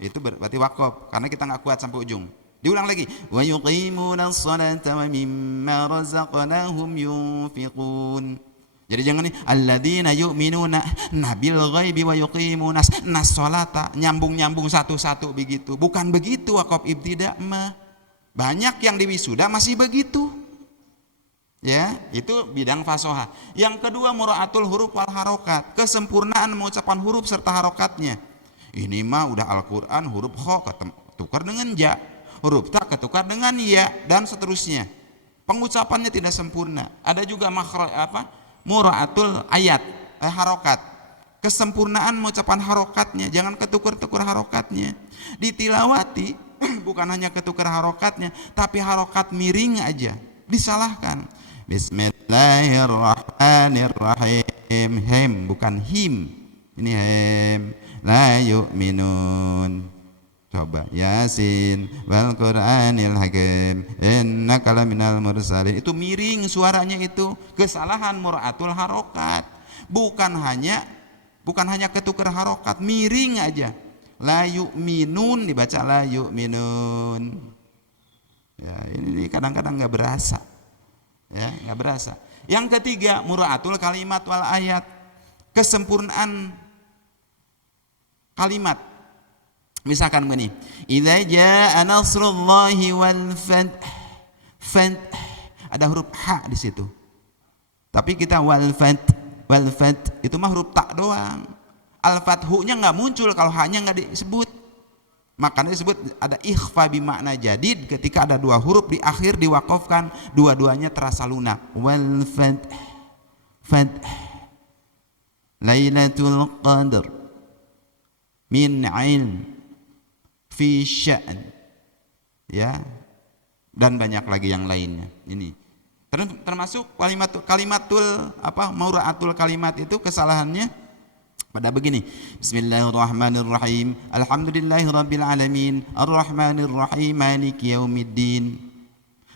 Itu berarti wakaf, karena kita nggak kuat sampai ujung. Diulang lagi, wa yuqimunas shalata wa mimma razaqnahum yunfiqun. Jadi jangan nih, alladzina yu'minuna bil ghaibi wa yuqimunas shalata, nyambung-nyambung satu-satu begitu. Bukan begitu wakaf ibtidah mah. Banyak yang di wisuda masih begitu. Ya, itu bidang fasoha. Yang kedua mura'atul huruf wal harokat, kesempurnaan mengucapkan huruf serta harokatnya. Ini mah udah Al-Quran, huruf kho ketukar dengan ja, huruf ta ketukar dengan ya, dan seterusnya. Pengucapannya tidak sempurna. Ada juga mura'atul ayat, harokat, kesempurnaan mengucapkan harokatnya, jangan ketukar-tukar harokatnya. Ditilawati bukan hanya ketukar harokatnya, tapi harokat miring aja disalahkan. Bismillahirrahmanirrahim, hem bukan him, ini hem. La yu'minun, coba Yasin wal Qur'anil hakim innaka laminal mursalin, itu miring suaranya, itu kesalahan mur'atul harokat. Bukan hanya ketukar harokat, miring aja. La yu'minun dibaca la yu'minun. Ya, ini kadang-kadang nggak berasa. Ya, nggak berasa. Yang ketiga, mura'atul kalimat wal ayat. Kesempurnaan kalimat. Misalkan begini, idza jaa nasrullahi wal fath. Ada huruf ha di situ. Tapi kita wal fath itu mah huruf tak doang. Al fathu-nya nggak muncul kalau ha-nya nggak disebut. Makanya disebut ada ikhfa bi makna jadid, ketika ada dua huruf di akhir diwakafkan, dua-duanya terasa lunak. Wal fath Lailatul Qadr min ilm fi sya'n, ya, dan banyak lagi yang lainnya. Ini termasuk kalimatul mura'atul kalimat itu kesalahannya pada begini. Bismillahirrahmanirrahim. Alhamdulillahirabbil alamin. Arrahmanirrahim maliki yaumiddin.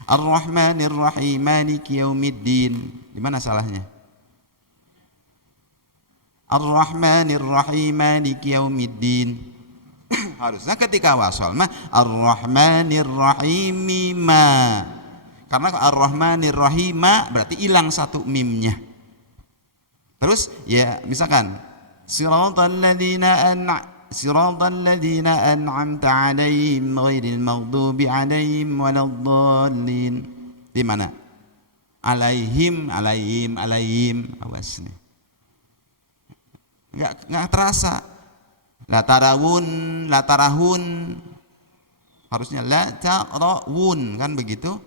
Arrahmanirrahim maliki yaumiddin. Di mana salahnya? Arrahmanirrahim maliki yaumiddin. Harusnya ketika wasal mah Arrahmanirrahim ma. Karena Arrahmanirrahim berarti hilang satu mimnya. Terus ya misalkan Siratal ladzina an'amta 'alaihim ghairil maghdubi 'alaihim waladdallin. Di mana? Alaihim. Awas nih. Enggak terasa. La tarahun. Harusnya la tarawun, kan begitu?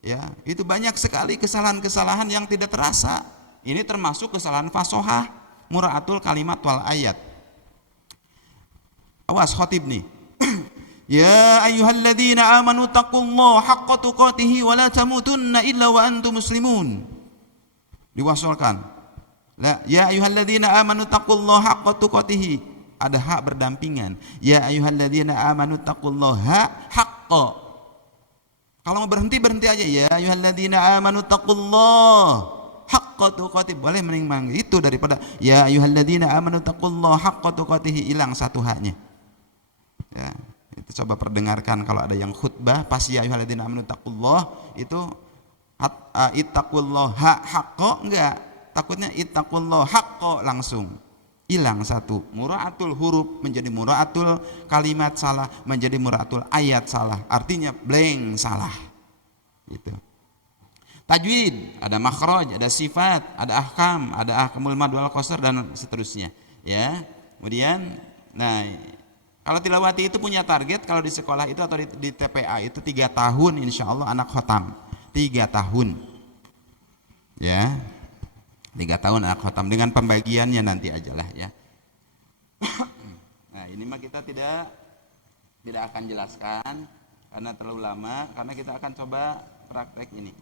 Ya, itu banyak sekali kesalahan-kesalahan yang tidak terasa. Ini termasuk kesalahan fasohah. Mura'atul kalimat wal ayat. Awas khotib nih. Ya ayyuhalladzina amanu taqullaha haqqa tuqatih wa la tamutunna illa wa antum muslimun. Diwasolkan. Ya ayyuhalladzina amanu taqullaha haqqa tuqatih. Ada hak berdampingan. Ya ayyuhalladzina amanu taqullaha haqqa. Kalau mau berhenti aja. Ya ayyuhalladzina amanu taqullaha haqqa tuqatih. Boleh mending itu daripada ya ayyuhalladzina amanu taqullaha haqqa tuqatih, hilang satu haknya. Ya, itu coba perdengarkan kalau ada yang khutbah pas ya ayyuhalladzina amanu taqullaha itu ittaqullaha haqqa, enggak. Takutnya ittaqullaha haqqa langsung hilang satu. Mura'atul huruf menjadi mura'atul kalimat salah, menjadi mura'atul ayat salah. Artinya blank salah. Gitu. Tajwid, ada makhraj, ada sifat, ada ahkam, ada ahkamul mad wal qasr dan seterusnya, ya. Kemudian kalau tilawati itu punya target kalau di sekolah itu atau di TPA itu 3 tahun insyaallah anak khotam. 3 tahun. Ya. 3 tahun anak khotam dengan pembagiannya nanti ajalah ya. Nah, ini mah kita tidak akan jelaskan karena terlalu lama, karena kita akan coba praktek ini.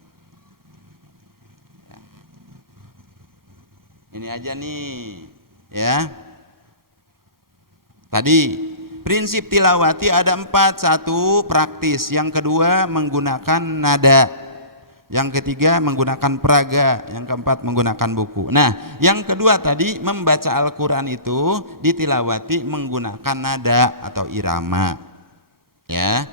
Ini aja nih, ya. Tadi prinsip tilawati ada 4. 1 praktis, yang kedua menggunakan nada, yang ketiga menggunakan peraga, yang keempat menggunakan buku. Nah, yang kedua tadi membaca Al-Quran itu ditilawati menggunakan nada atau irama, ya.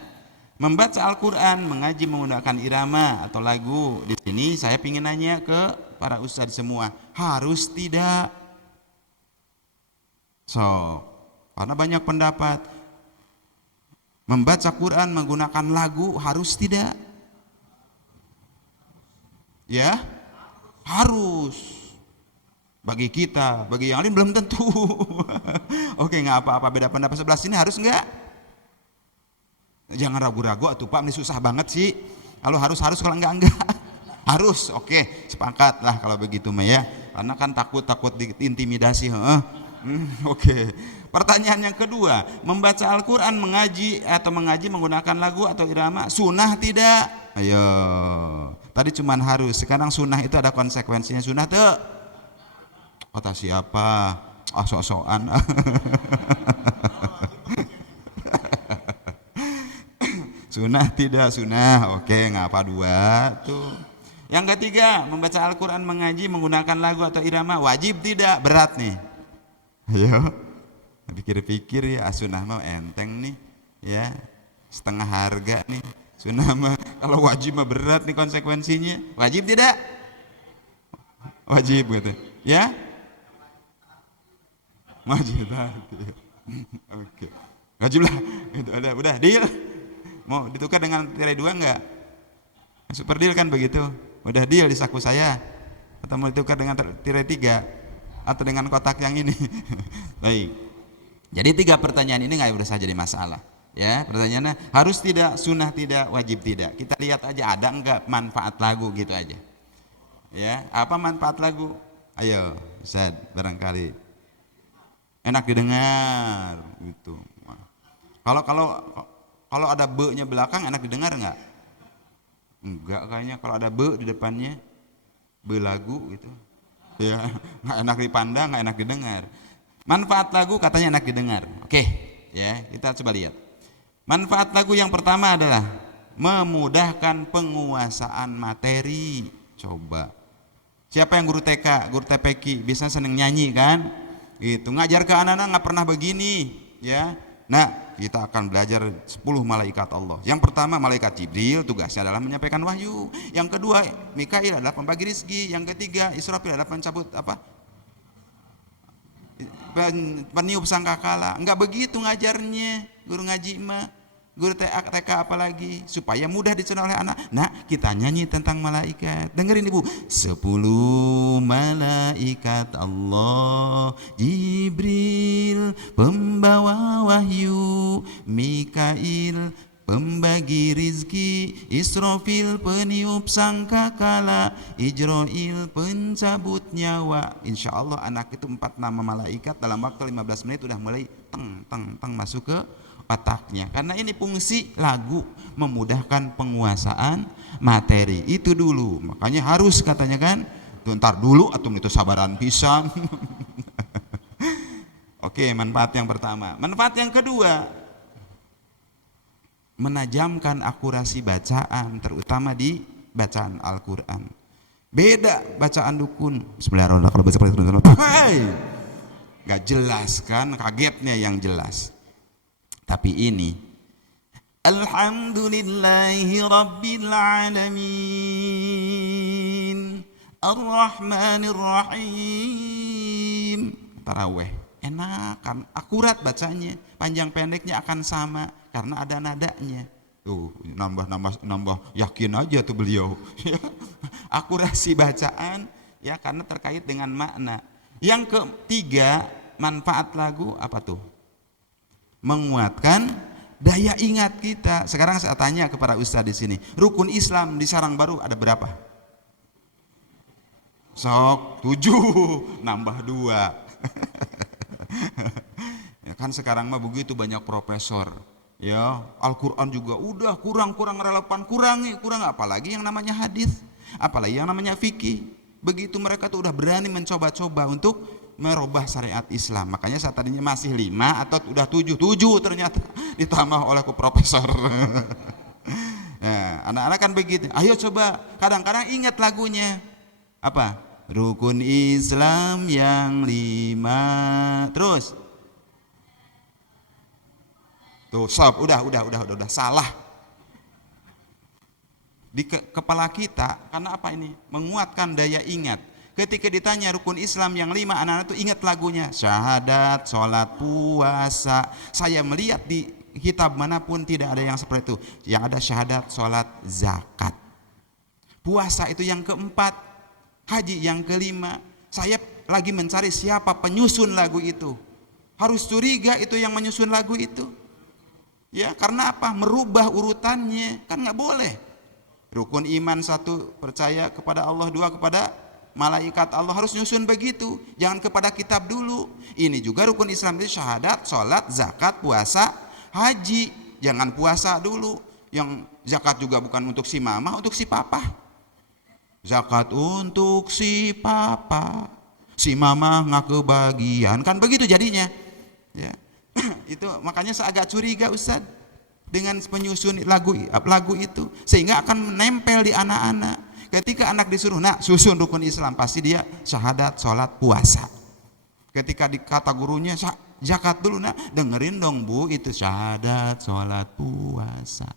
Membaca Al-Quran, mengaji menggunakan irama atau lagu. Di sini saya ingin nanya ke para ustadz semua, harus tidak? Karena banyak pendapat. Membaca Quran menggunakan lagu harus tidak? Ya, harus. Bagi kita, bagi yang lain belum tentu. Oke, nggak apa-apa, beda pendapat sebelah sini harus nggak? Jangan ragu-ragu atuh Pak, ini susah banget sih. Kalau harus kalau enggak harus. Oke, sepakat lah kalau begitu mah ya. Karena kan takut diintimidasi. Oke. Pertanyaan yang kedua, membaca Al-Quran, mengaji menggunakan lagu atau irama, sunnah tidak? Ayo. Tadi cuman harus, sekarang sunnah itu ada konsekuensinya. Sunnah tuh kata siapa? Sok-sokan. Sunnah tidak? Sunnah. Oke, ngapa 2 tuh. Yang ketiga, membaca Al-Quran, mengaji menggunakan lagu atau irama, wajib tidak? Berat nih. Ayo, Pikir-pikir ya, sunnah mah enteng nih, ya setengah harga nih. Sunnah mah kalau wajib mah berat nih konsekuensinya. Wajib tidak? Wajib gitu. Ya? Wajib. Oke. Wajib lah. Gitu, udah deal. Mau ditukar dengan tirai 2 enggak? Super deal kan begitu. Udah deal di saku saya. Atau mau ditukar dengan tirai 3 atau dengan kotak yang ini. Baik. Jadi 3 pertanyaan ini nggak usah jadi masalah. Ya, pertanyaannya harus tidak, sunnah tidak, wajib tidak. Kita lihat aja ada enggak manfaat lagu gitu aja. Ya, apa manfaat lagu? Ayo, Ustaz, barangkali enak didengar gitu. Kalau kalau kalau ada be-nya belakang enak didengar enggak? Enggak kayaknya, kalau ada be di depannya, be lagu gitu. Ya, enggak enak dipandang, enggak enak didengar. Manfaat lagu katanya enak didengar. Oke, ya, kita coba lihat. Manfaat lagu yang pertama adalah memudahkan penguasaan materi. Coba. Siapa yang guru TK, guru TPQ biasanya seneng nyanyi kan? Itu ngajar ke anak-anak nggak pernah begini, ya. Nah, kita akan belajar 10 malaikat Allah. Yang pertama malaikat Jibril, tugasnya adalah menyampaikan wahyu. Yang kedua Mikail adalah pembagi rizki. Yang ketiga Israfil adalah pencabut apa? Peniup sangkakala. Enggak begitu ngajarnya guru ngaji mah, guru TK apalagi, supaya mudah dicerna oleh anak. Nah, kita nyanyi tentang malaikat. Dengerin Ibu. 10 malaikat Allah, Jibril pembawa wahyu, Mikail pembagi rizki, Israfil peniup sangkakala, Ijroil pencabut nyawa. Insya Allah anak itu 4 nama malaikat dalam waktu 15 menit udah mulai teng masuk ke otaknya. Karena ini fungsi lagu, memudahkan penguasaan materi. Itu dulu. Makanya harus katanya kan, tuh ntar dulu atau itu sabaran pisang. Oke, manfaat yang pertama. Manfaat yang kedua, menajamkan akurasi bacaan, terutama di bacaan Al-Quran. Beda bacaan dukun. Bismillahirrahmanirrahim. Kalau baca nggak jelas kan, kagetnya yang jelas. Tapi ini Alhamdulillahi Rabbil Alamin Ar-Rahmanir Rahim. Taraweh enak kan, akurat bacanya, panjang pendeknya akan sama karena ada nadanya. Tuh nambah yakin aja tuh beliau. Akurasi bacaan ya, karena terkait dengan makna. Yang ketiga, manfaat lagu apa tuh? Menguatkan daya ingat kita. Sekarang saya tanya kepada Ustadz di sini, rukun Islam di Sarang Baru ada berapa? Sok 7, nambah 2. Ya kan sekarang mah begitu banyak profesor. Ya, Al-Quran juga udah kurang relevan, kurang apalagi yang namanya hadis, apalagi yang namanya fikih. Begitu mereka tuh udah berani mencoba-coba untuk merubah syariat Islam. Makanya saat tadinya masih 5 atau udah 7 ternyata ditambah oleh profesor. Nah, anak-anak kan begitu. Ayo coba, kadang-kadang ingat lagunya. Apa? Rukun Islam yang 5. Terus. Tuh, sob, udah salah. Di kepala kita, karena apa ini? Menguatkan daya ingat. Ketika ditanya rukun Islam yang 5, anak-anak itu ingat lagunya. Syahadat, sholat, puasa. Saya melihat di kitab manapun tidak ada yang seperti itu. Yang ada syahadat, sholat, zakat. Puasa itu yang keempat. Haji yang kelima. Saya lagi mencari siapa penyusun lagu itu. Harus curiga itu yang menyusun lagu itu. Ya, karena apa? Merubah urutannya. Kan nggak boleh. Rukun iman 1, percaya kepada Allah. 2, kepada malaikat Allah, harus nyusun begitu, jangan kepada kitab dulu. Ini juga rukun Islam itu syahadat, sholat, zakat, puasa, haji. Jangan puasa dulu, yang zakat juga bukan untuk si mama, untuk si papa. Zakat untuk si papa, si mama nggak kebagian, kan begitu jadinya. Ya. Itu makanya saya agak curiga Ustaz dengan penyusun lagu itu, sehingga akan menempel di anak-anak. Ketika anak disuruh, nak susun rukun Islam, pasti dia syahadat, sholat, puasa. Ketika dikata gurunya, zakat dulu. Nah, dengerin dong Bu, itu syahadat, sholat, puasa.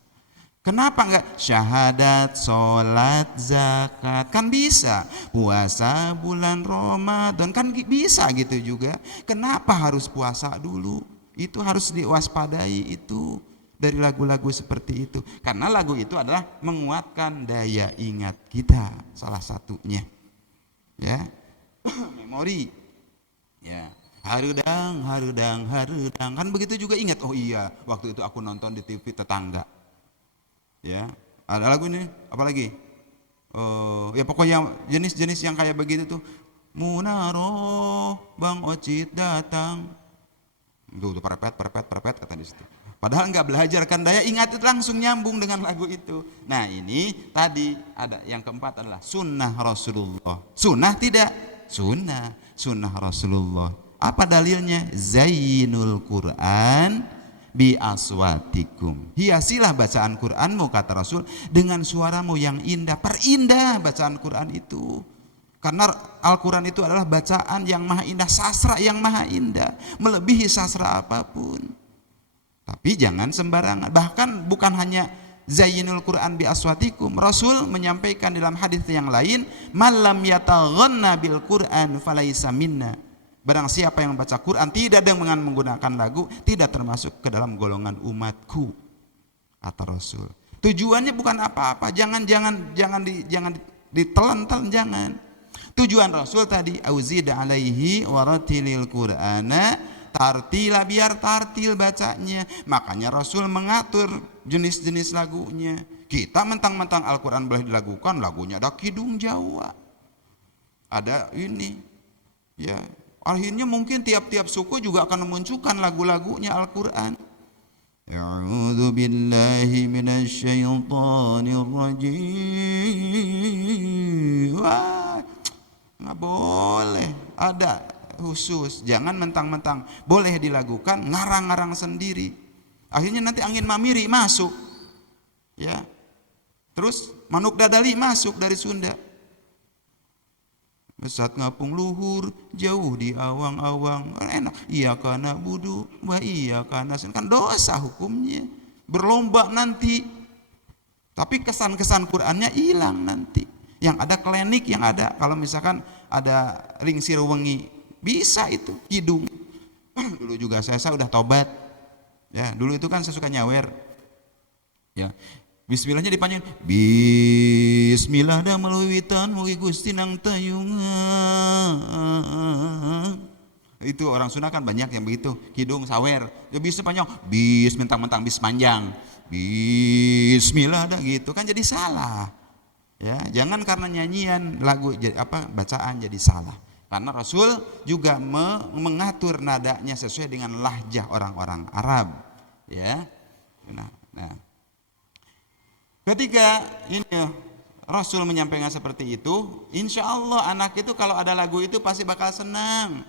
Kenapa enggak syahadat, sholat, zakat? Kan bisa. Puasa bulan Ramadan kan bisa gitu juga. Kenapa harus puasa dulu? Itu harus diwaspadai itu dari lagu-lagu seperti itu. Karena lagu itu adalah menguatkan daya ingat kita, salah satunya. Ya. Memori. Ya. Harudang, harudang, harudang. Kan begitu juga ingat. Oh iya, waktu itu aku nonton di TV tetangga. Ya, ada lagu ini, apalagi? Ya pokoknya jenis-jenis yang kayak begitu tuh. Munaro, Bang Ocit datang. Tuh perpet kata di situ. Padahal nggak belajar kan daya ingat itu langsung nyambung dengan lagu itu. Nah ini tadi ada yang keempat adalah sunnah Rasulullah. Sunnah tidak? Sunnah Rasulullah. Apa dalilnya? Zainul Quran bi aswatikum, hiasilah bacaan Qur'anmu, kata Rasul, dengan suaramu yang indah. Perindah bacaan Qur'an itu, karena Al-Quran itu adalah bacaan yang maha indah, sastra yang maha indah, melebihi sastra apapun. Tapi jangan sembarangan. Bahkan bukan hanya zayyinul Quran bi aswatikum, Rasul menyampaikan dalam hadis yang lain, malam yataghanna bil Quran falaisa minna, barang siapa yang baca Quran tidak dengan menggunakan lagu, tidak termasuk ke dalam golongan umatku, kata Rasul. Tujuannya bukan apa-apa, jangan ditelan-telan, jangan. Tujuan Rasul tadi, auzid alaihi waratilil Qur'ana tartila, biar tartil bacanya. Makanya Rasul mengatur jenis-jenis lagunya. Kita mentang-mentang Al-Quran boleh dilagukan, lagunya ada Kidung Jawa, ada ini, ya. Akhirnya mungkin tiap-tiap suku juga akan memunculkan lagu-lagunya Al-Quran. A'udzu billahi minasyaitonir rajim. Wah, nggak boleh. Ada khusus. Jangan mentang-mentang boleh dilakukan, ngarang-ngarang sendiri. Akhirnya nanti angin mamiri masuk. Ya. Terus manuk dadali masuk dari Sunda. Saat ngapung luhur jauh di awang-awang, kan enak. Iya kana budu, wa iya kana kan dosa hukumnya. Berlomba nanti. Tapi kesan-kesan Qur'annya hilang nanti. Yang ada klinik, yang ada kalau misalkan ada lingsir wengi, bisa itu kidung. Dulu juga saya udah tobat. Ya, dulu itu kan saya suka nyawer. Ya. Bismillahnya dipanjangin. Bismillah dah meluwitan mugi Gusti nang tayungan. Itu orang Sunda kan banyak yang begitu, kidung sawer. Ya bisa panjang, bis mentang-mentang bis panjang. Bismillah dah gitu kan jadi salah. Ya, jangan karena nyanyian lagu bacaan jadi salah. Karena Rasul juga mengatur nadanya sesuai dengan lahjah orang-orang Arab. Ya. Nah. Ketika ini Rasul menyampaikan seperti itu, insya Allah anak itu kalau ada lagu itu pasti bakal senang.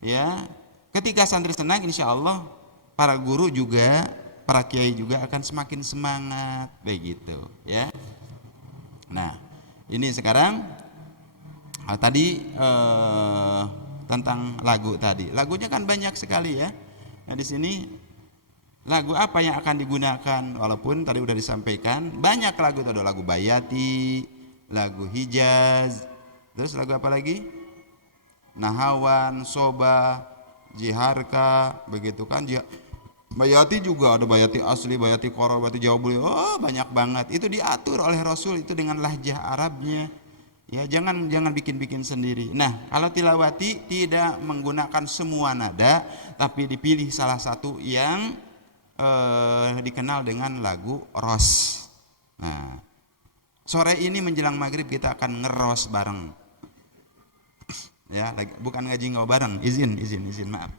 Ya, ketika santri senang, insya Allah para guru juga, para kiai juga akan semakin semangat, begitu. Ya. Nah, ini sekarang tadi tentang lagu tadi. Lagunya kan banyak sekali ya. Nah di sini lagu apa yang akan digunakan? Walaupun tadi udah disampaikan banyak lagu itu, ada lagu Bayati, lagu Hijaz, terus lagu apa lagi? Nahawan, Soba, Jiharka, begitu kan? Bayati juga ada Bayati asli, Bayati Koro, Bayati Jawa Buli. Oh banyak banget. Itu diatur oleh Rasul itu dengan lahjah Arabnya. Ya jangan bikin-bikin sendiri. Nah kalau tilawati tidak menggunakan semua nada, tapi dipilih salah satu yang dikenal dengan lagu ros. Nah, sore ini menjelang maghrib kita akan ngeros bareng. Ya, bukan ngaji ngau bareng. Izin, maaf.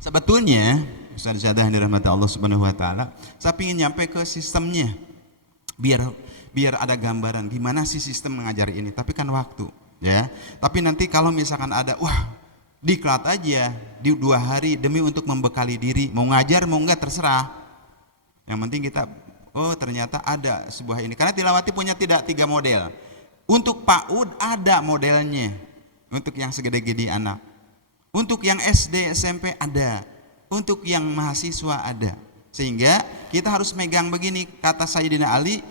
Sebetulnya, Ustaz Syadah yang dirahmati Allah Subhanahu wa taala, saya ingin nyampe ke sistemnya. Biar ada gambaran gimana sih sistem mengajari ini, tapi kan waktu ya. Tapi nanti kalau misalkan ada diklat aja di 2 hari demi untuk membekali diri, mau ngajar mau enggak terserah, yang penting kita oh ternyata ada sebuah ini. Karena Tilawati punya tidak 3 model. Untuk PAUD ada modelnya, untuk yang segede-gede anak. Untuk yang SD, SMP ada. Untuk yang mahasiswa ada. Sehingga kita harus megang begini, kata Sayyidina Ali,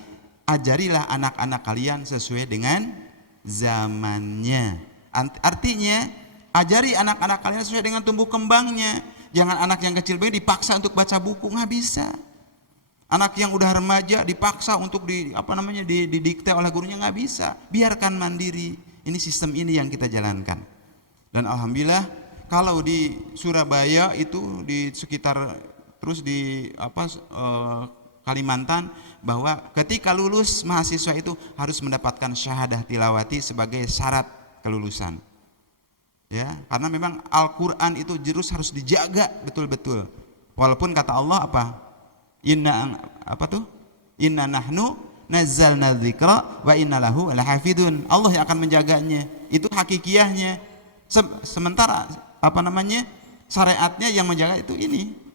ajarilah anak-anak kalian sesuai dengan zamannya. Artinya, ajari anak-anak kalian sesuai dengan tumbuh kembangnya. Jangan anak yang kecil begini dipaksa untuk baca buku, nggak bisa. Anak yang udah remaja dipaksa untuk didikte oleh gurunya, nggak bisa. Biarkan mandiri. Ini sistem ini yang kita jalankan. Dan alhamdulillah kalau di Surabaya itu di sekitar terus di Kalimantan, bahwa ketika lulus mahasiswa itu harus mendapatkan syahadah tilawati sebagai syarat kelulusan. Ya, karena memang Al-Qur'an itu harus dijaga betul-betul. Walaupun kata Allah apa? Inna nahnu nazzalna dzikra wa inna lahu lahafidun. Allah yang akan menjaganya. Itu hakikiyahnya. Sementara syariatnya yang menjaga itu ini.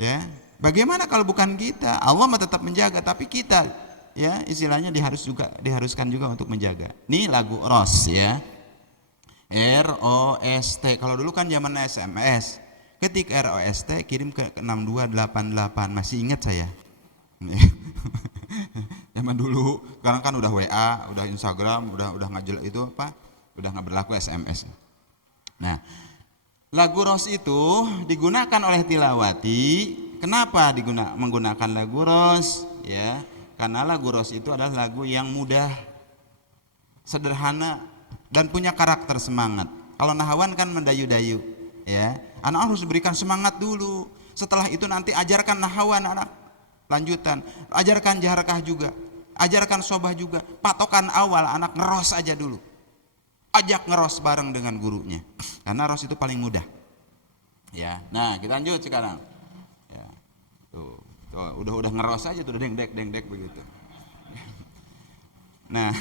Ya, bagaimana kalau bukan kita? Allah mah tetap menjaga, tapi kita ya istilahnya diharuskan juga untuk menjaga. Ini lagu ROS ya. ROST. Kalau dulu kan zaman SMS. Ketik ROST kirim ke 6288. Masih ingat saya. Zaman dulu, sekarang kan udah WA, udah Instagram, udah ngajel itu apa? Udah nggak berlaku SMS. Nah, lagu ROS itu digunakan oleh Tilawati. Kenapa menggunakan lagu ROS? Ya, karena lagu ROS itu adalah lagu yang mudah, sederhana, dan punya karakter semangat. Kalau nahawan kan mendayu-dayu, ya. Anak harus berikan semangat dulu. Setelah itu nanti ajarkan nahawan anak lanjutan, ajarkan jarakah juga, ajarkan sobah juga. Patokan awal anak ngeros aja dulu. Ajak ngeros bareng dengan gurunya. Karena ros itu paling mudah. Ya. Nah, kita lanjut sekarang. Ya. Tuh, udah ngeros aja tuh, deng-dek begitu. Nah,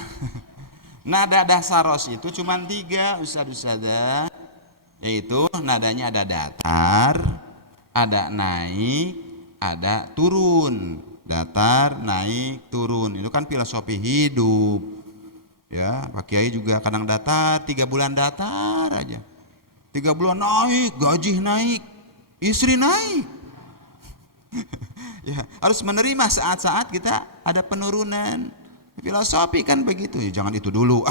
nada dasar ros itu cuma 3 ustadz-ustadzah, yaitu nadanya ada datar, ada naik, ada turun. Datar, naik, turun. Itu kan filosofi hidup. Ya, Pak Kiai juga kadang datar, 3 bulan datar aja. 3 bulan naik, gaji naik, istri naik. Ya, harus menerima saat-saat kita ada penurunan. Filosofi kan begitu. Ya, jangan itu dulu.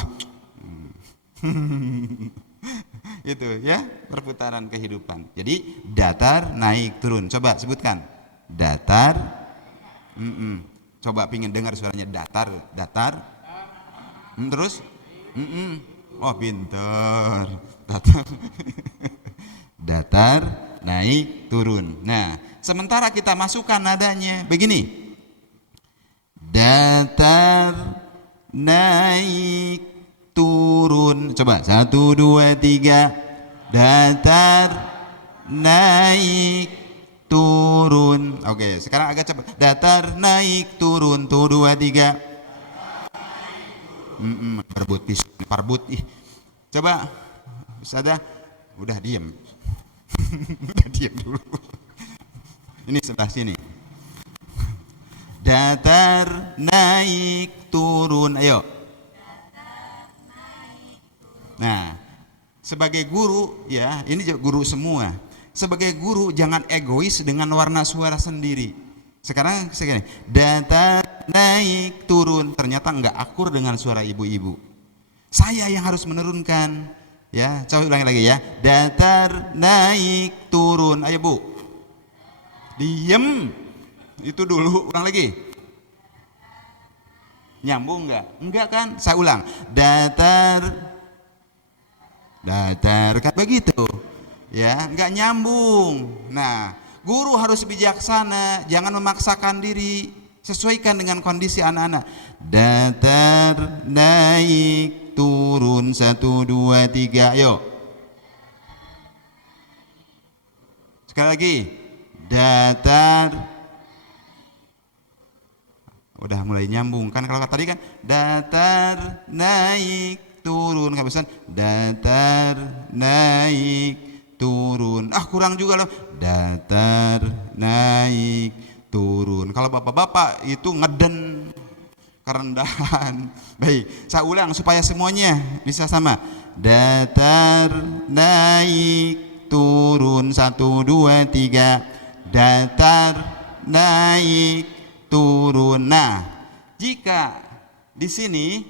Itu ya, perputaran kehidupan. Jadi datar, naik, turun. Coba sebutkan. Datar. Coba pingin dengar suaranya. Datar. Terus? Oh, pintar. Datar, naik, turun. Nah, sementara kita masukkan nadanya begini. Datar, naik, turun. Coba 1, 2, 3. Datar, naik, turun. Oke, sekarang agak cepat. Datar, naik, turun. Tuh 2, 3. Parbut. Coba Ustazah, udah diam. Udah diam dulu. Ini sebelah sini. Datar, naik, turun. Ayo. Nah, sebagai guru ya, ini guru semua. Sebagai guru jangan egois dengan warna suara sendiri. Sekarang segini, datar, naik, turun. Ternyata enggak akur dengan suara ibu-ibu. Saya yang harus menurunkan. Ya, coba ulangi lagi ya. Datar, naik, turun. Ayo Bu. Diem. Itu dulu, ulang lagi. Nyambung enggak? Enggak kan? Saya ulang. Datar, kan begitu. Ya, enggak nyambung. Nah, guru harus bijaksana, jangan memaksakan diri, sesuaikan dengan kondisi anak-anak. Datar, naik, turun. 1, 2, 3. Ayo. Sekali lagi. Datar. Udah mulai nyambung kan, kalau tadi kan datar, naik, turun. Kan pesan datar, naik, turun. Kurang juga loh. Datar, naik, turun. Kalau bapak-bapak itu ngeden, kerendahan. Baik, saya ulang supaya semuanya bisa sama. Datar, naik, turun, 1, 2, 3. Datar, naik, turun. Nah, jika di sini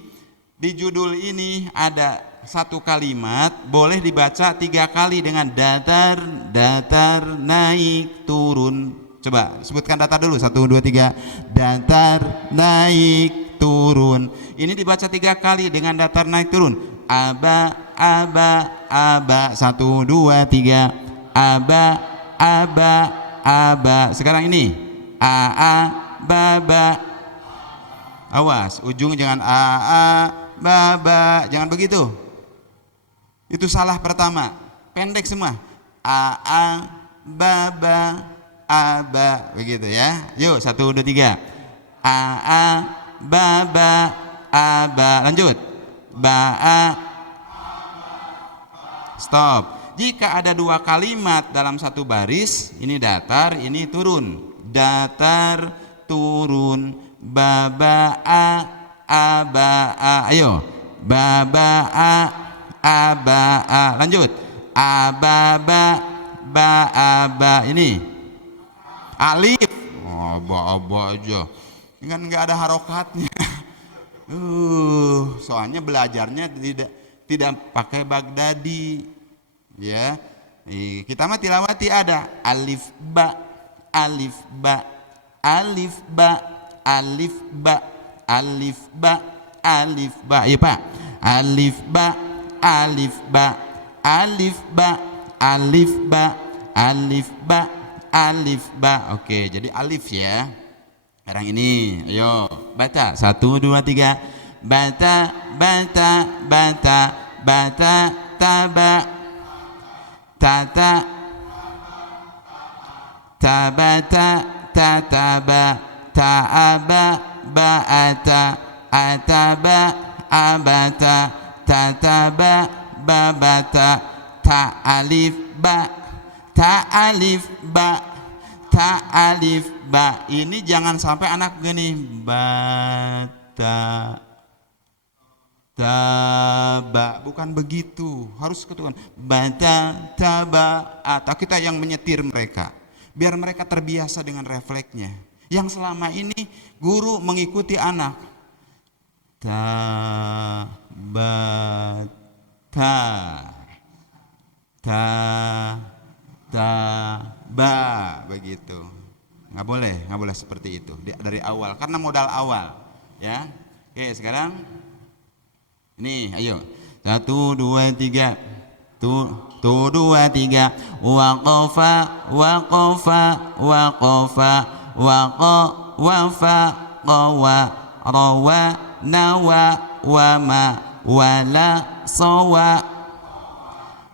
di judul ini ada satu kalimat, boleh dibaca 3 kali dengan datar, datar, naik, turun. Coba sebutkan datar dulu, 1, 2, 3. Datar, naik, turun. Ini dibaca 3 kali dengan datar, naik, turun. Aba, aba, aba, 1, 2, 3. Aba, aba, aba. Sekarang ini a, baba. Awas, ujung jangan a, baba, jangan begitu. Itu salah pertama. Pendek semua. A, baba, aba, begitu ya. Yuk, 1, 2, 3. A, baba, aba. Lanjut. Ba, stop. Jika ada 2 kalimat dalam satu baris, ini datar, ini turun. Datar, turun. Baba, aba, ayo. Baba, aba, lanjut. Ababa, ba, aba. Ini alif. Aba aja. Kan nggak ada harokatnya. Soalnya belajarnya tidak pakai Baghdadi. Ya. Kita mah tilawati ada alif ba, alif ba, alif ba, alif ba, alif ba, alif ba. Iya Pak. Alif ba, alif ba, alif ba, alif ba, alif ba, alif ba. Oke, jadi alif ya. Sekarang ini, ayo baca 1, 2, 3. Bata, bata, bata, bata, taba, tata, tabata, tataba, taaba, baata, ataba, abata, tataba, babata, ta alif ba, ta alif ba, ta alif ba. Ini jangan sampai anak gini bata taba, bukan begitu, harus ketukan bata taba. Atau kita yang menyetir mereka biar mereka terbiasa dengan refleksnya. Yang selama ini guru mengikuti anak ta ba ta ta ta ba, begitu. Nggak boleh seperti itu dari awal karena modal awal ya. Oke, sekarang ini ayo 1, 2, 3. Tuh 2, 3. Waqafa, waqafa, waqafa, waqa, qawa, rawa, nawa, wama, wala, sawa,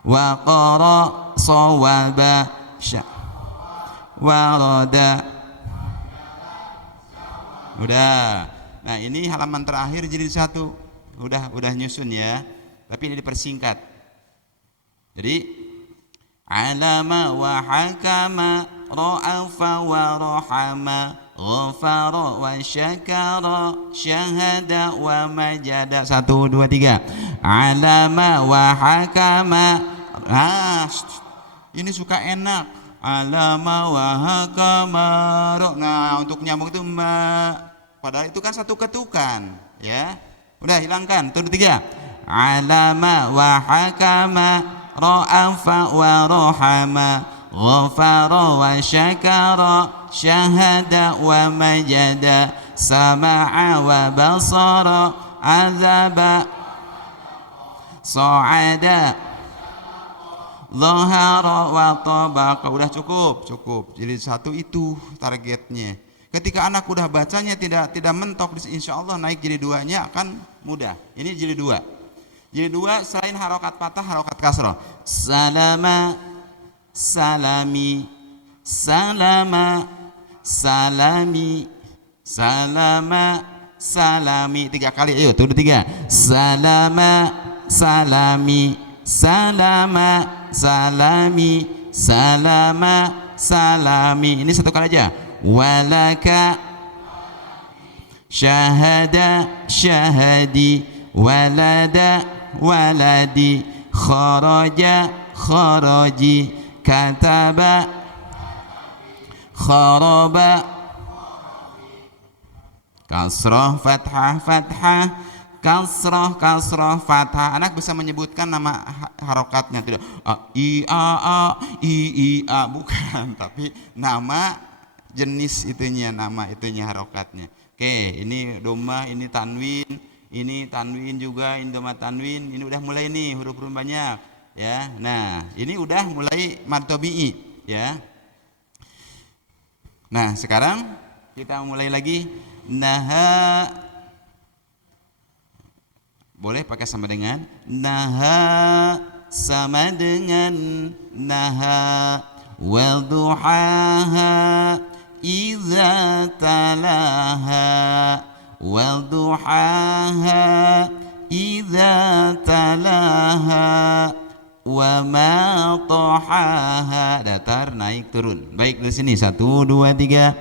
waqara, sawaba, warada. Udah. Nah, ini halaman terakhir jilid 1. Udah nyusun ya. Tapi ini dipersingkat. Jadi alama wa hakama, ra'afa wa rahama, ghafara wa syakara, syahada wa majada. 1, 2, 3. Alama wa hakama. Ini suka enak. Alama wa hakama. Nah, untuk nyambung itu padahal itu kan satu ketukan ya. Udah hilangkan. 1, 2, 3. Alama wa hakama, ra'afa wa rahama, ghafara wa syakara, syahada wa majada, sama'a wa basara, azaba, sa'ada, zahara wa tabaqa. Udah cukup. Jadi 1 itu targetnya. Ketika anak udah bacanya tidak mentok, insya Allah naik jadi 2-nya akan mudah. Ini jadi 2. Jadi 2 selain harokat patah, harokat kasroh. Salama, salami, salama, salami, salama, salami. 3 kali, ayo 1, 2, 3. Salama, salami, salama, salami, salama, salami. Ini 1 kali aja. walaka syahada syahadi walada waladi kharaja kharaji kataba kharaba kasrah fathah fathah kasrah kasrah fathah. Anak bisa menyebutkan nama harokatnya tidak? I a bukan, tapi nama jenis itunya, nama itunya harokatnya. Oke, ini doma, ini tanwin juga, ini doma tanwin, ini udah mulai nih huruf-huruf banyak ya. Nah, ini udah mulai mad tabi'i ya. Nah, sekarang kita mulai lagi. Naha, boleh pakai sama dengan naha, sama dengan naha. Wadduhaha idza talaha, wadduhaha idza talaha, wa ma tahaha. Datar naik turun. Baik, dari sini 1 2 3.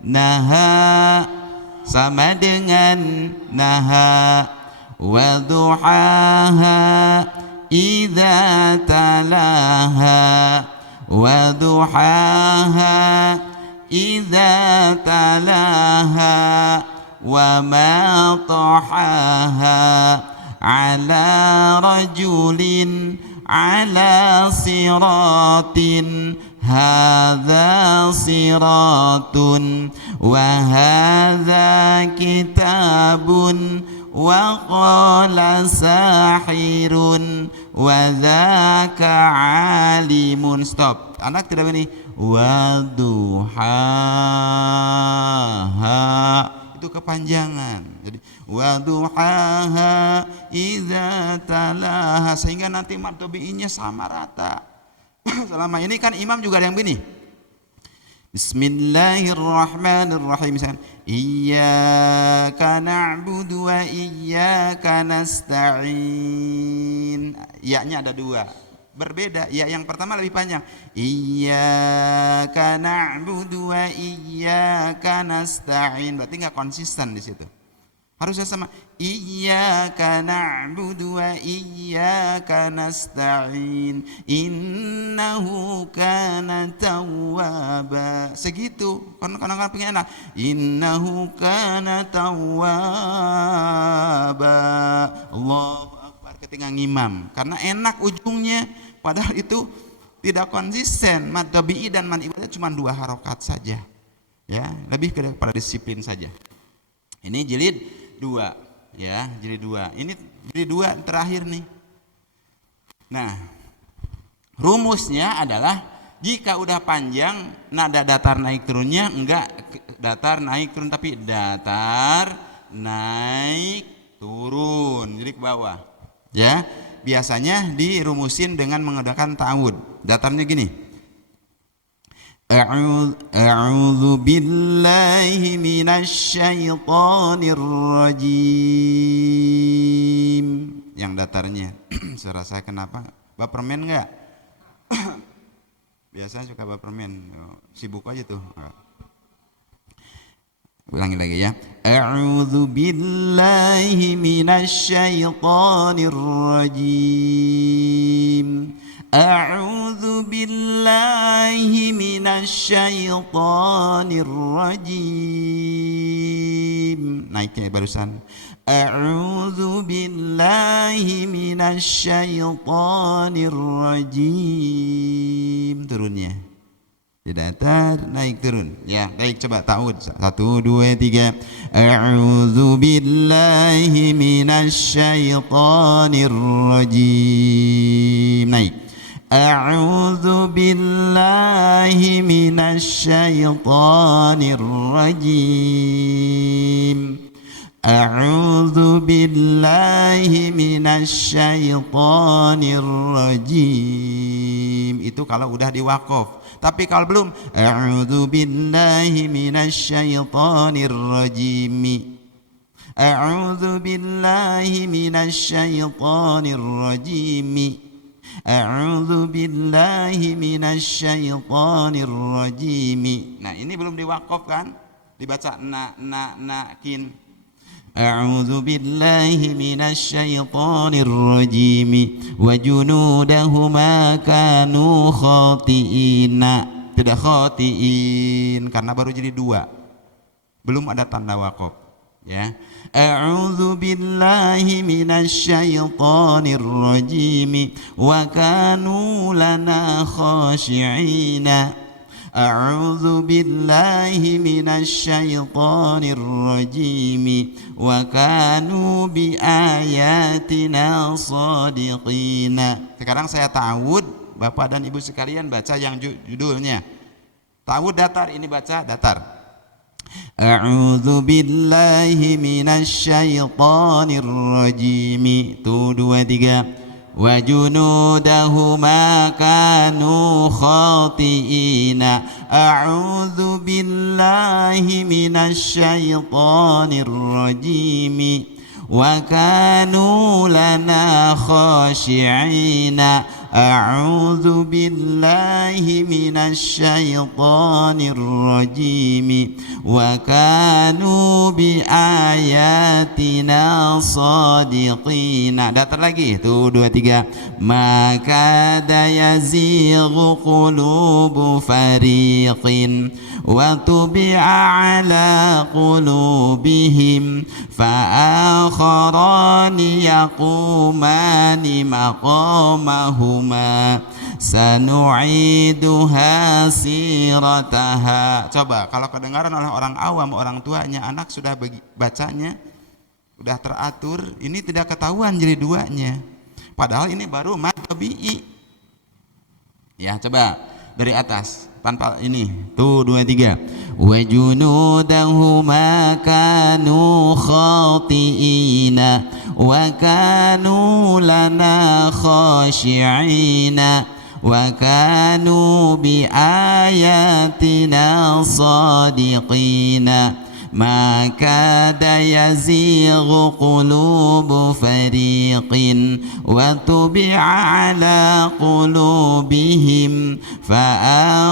Naha sama dengan naha. Wadduhaha idza talaha, wadduhaha idza talaha, wa ma tahaha, ala rajulin ala siratin hadza siratun wa hadza kitabun wa qala sahirun wa dzaka alimun. Stop. Anak tidak ini wadduhaha, itu kepanjangan. Jadi wadduhaha idza talaha, sehingga nanti mad tabi'inya sama rata. Selama ini kan imam juga ada yang begini. Bismillahirrahmanirrahim. Misalkan iyyaka na'budu wa iyyaka nasta'in. Ya-nya ada 2. Berbeda. Ya yang pertama lebih panjang. Iyyaka na'budu wa iyyaka nasta'in. Berarti enggak konsisten di situ. Harusnya sama. Iyyaka na'budu wa iyyaka nasta'in. Innahu kana tawwaba. Segitu. Kadang-kadang pengen enak. Innahu kana tawwaba. Allahu Akbar ketika ngimam. Karena enak ujungnya. Padahal itu tidak konsisten. Mad tabi'i dan mad ibadah cuma 2 harokat saja. Ya, lebih kepada disiplin saja. Ini jilid 2 ya, jilid 2. Ini jilid 2 terakhir nih. Nah, rumusnya adalah jika udah panjang nada datar naik turunnya enggak datar naik turun, tapi datar naik turun, jadi ke bawah. Ya, biasanya dirumusin dengan menggunakan ta'awud. Datarnya gini. A'udzu billahi minasy syaithanir rajim. Yang datarnya. Suara saya kenapa? Bapermen enggak? Biasanya suka bapermen. Sibuk aja tuh. Ulangi lagi ya. A'udzu billahi minasy syaithanir rajim. A'udzu billahi minasy syaithanir rajim. Naiknya barusan. A'udzu billahi minasy syaithanir rajim. Turunnya. Di datar naik turun. Ya, baik, coba ta'awud. 1 2 3. A'udzu billahi minasy syaithanir rajim. Naik. A'udzu billahi minasy syaithanir rajim. A'udzu billahi minasy syaithanir rajim. Itu kalau udah di waqaf. Tapi kalau belum, a'udzu billahi minasy syaithanir rajim. A'udzu billahi minasy syaithanir rajim. A'udzu billahi minasyaitonir rajim. Nah, ini belum diwakaf kan? Dibaca kin. A'udzu billahi minasyaitonir rajim. Wa junudahuma kanu khati'ina. Tidak khati'in karena baru jadi dua. Belum ada tanda wakaf, ya. A'udzu billahi minasyaitonir rajim wa kanu lana khashi'ina. A'udzu billahi minasyaitonir rajim wa kanu bi ayatina shadiqina. Sekarang saya ta'awud, Bapak dan Ibu sekalian baca yang judulnya. Ta'awud datar, ini baca datar. A'udzu billahi minasyaitonir rajim. Tuh, 2, 3. Wa junudahuma kanu khati'ina. A'udzu billahi minasyaitonir rajim wa kanu lana khashi'ina. A'udzu billahi minasyaitonir rajim wa kanu bi ayatina shadiqina. Datar lagi, tuh 2, 3. Maka yazighu qulubu fariqin wa tubi'a ala qulubihim fa akharani yaqumani maqamahuma sanu'iduha sirataha. Coba kalau kedengaran oleh orang awam, orang tuanya, anak sudah bacanya sudah teratur, ini tidak ketahuan jadi duanya, padahal ini baru mad tabi'i. Ya, coba dari atas tanpa ini, tuh 2, 3. Wa junudahuma kanu khati'ina wa kanu lana khashi'ina wa kanu bi ayatina shadiqina. Maka yazighu qulubu fariqin wa tubi'a ala qulubihim fa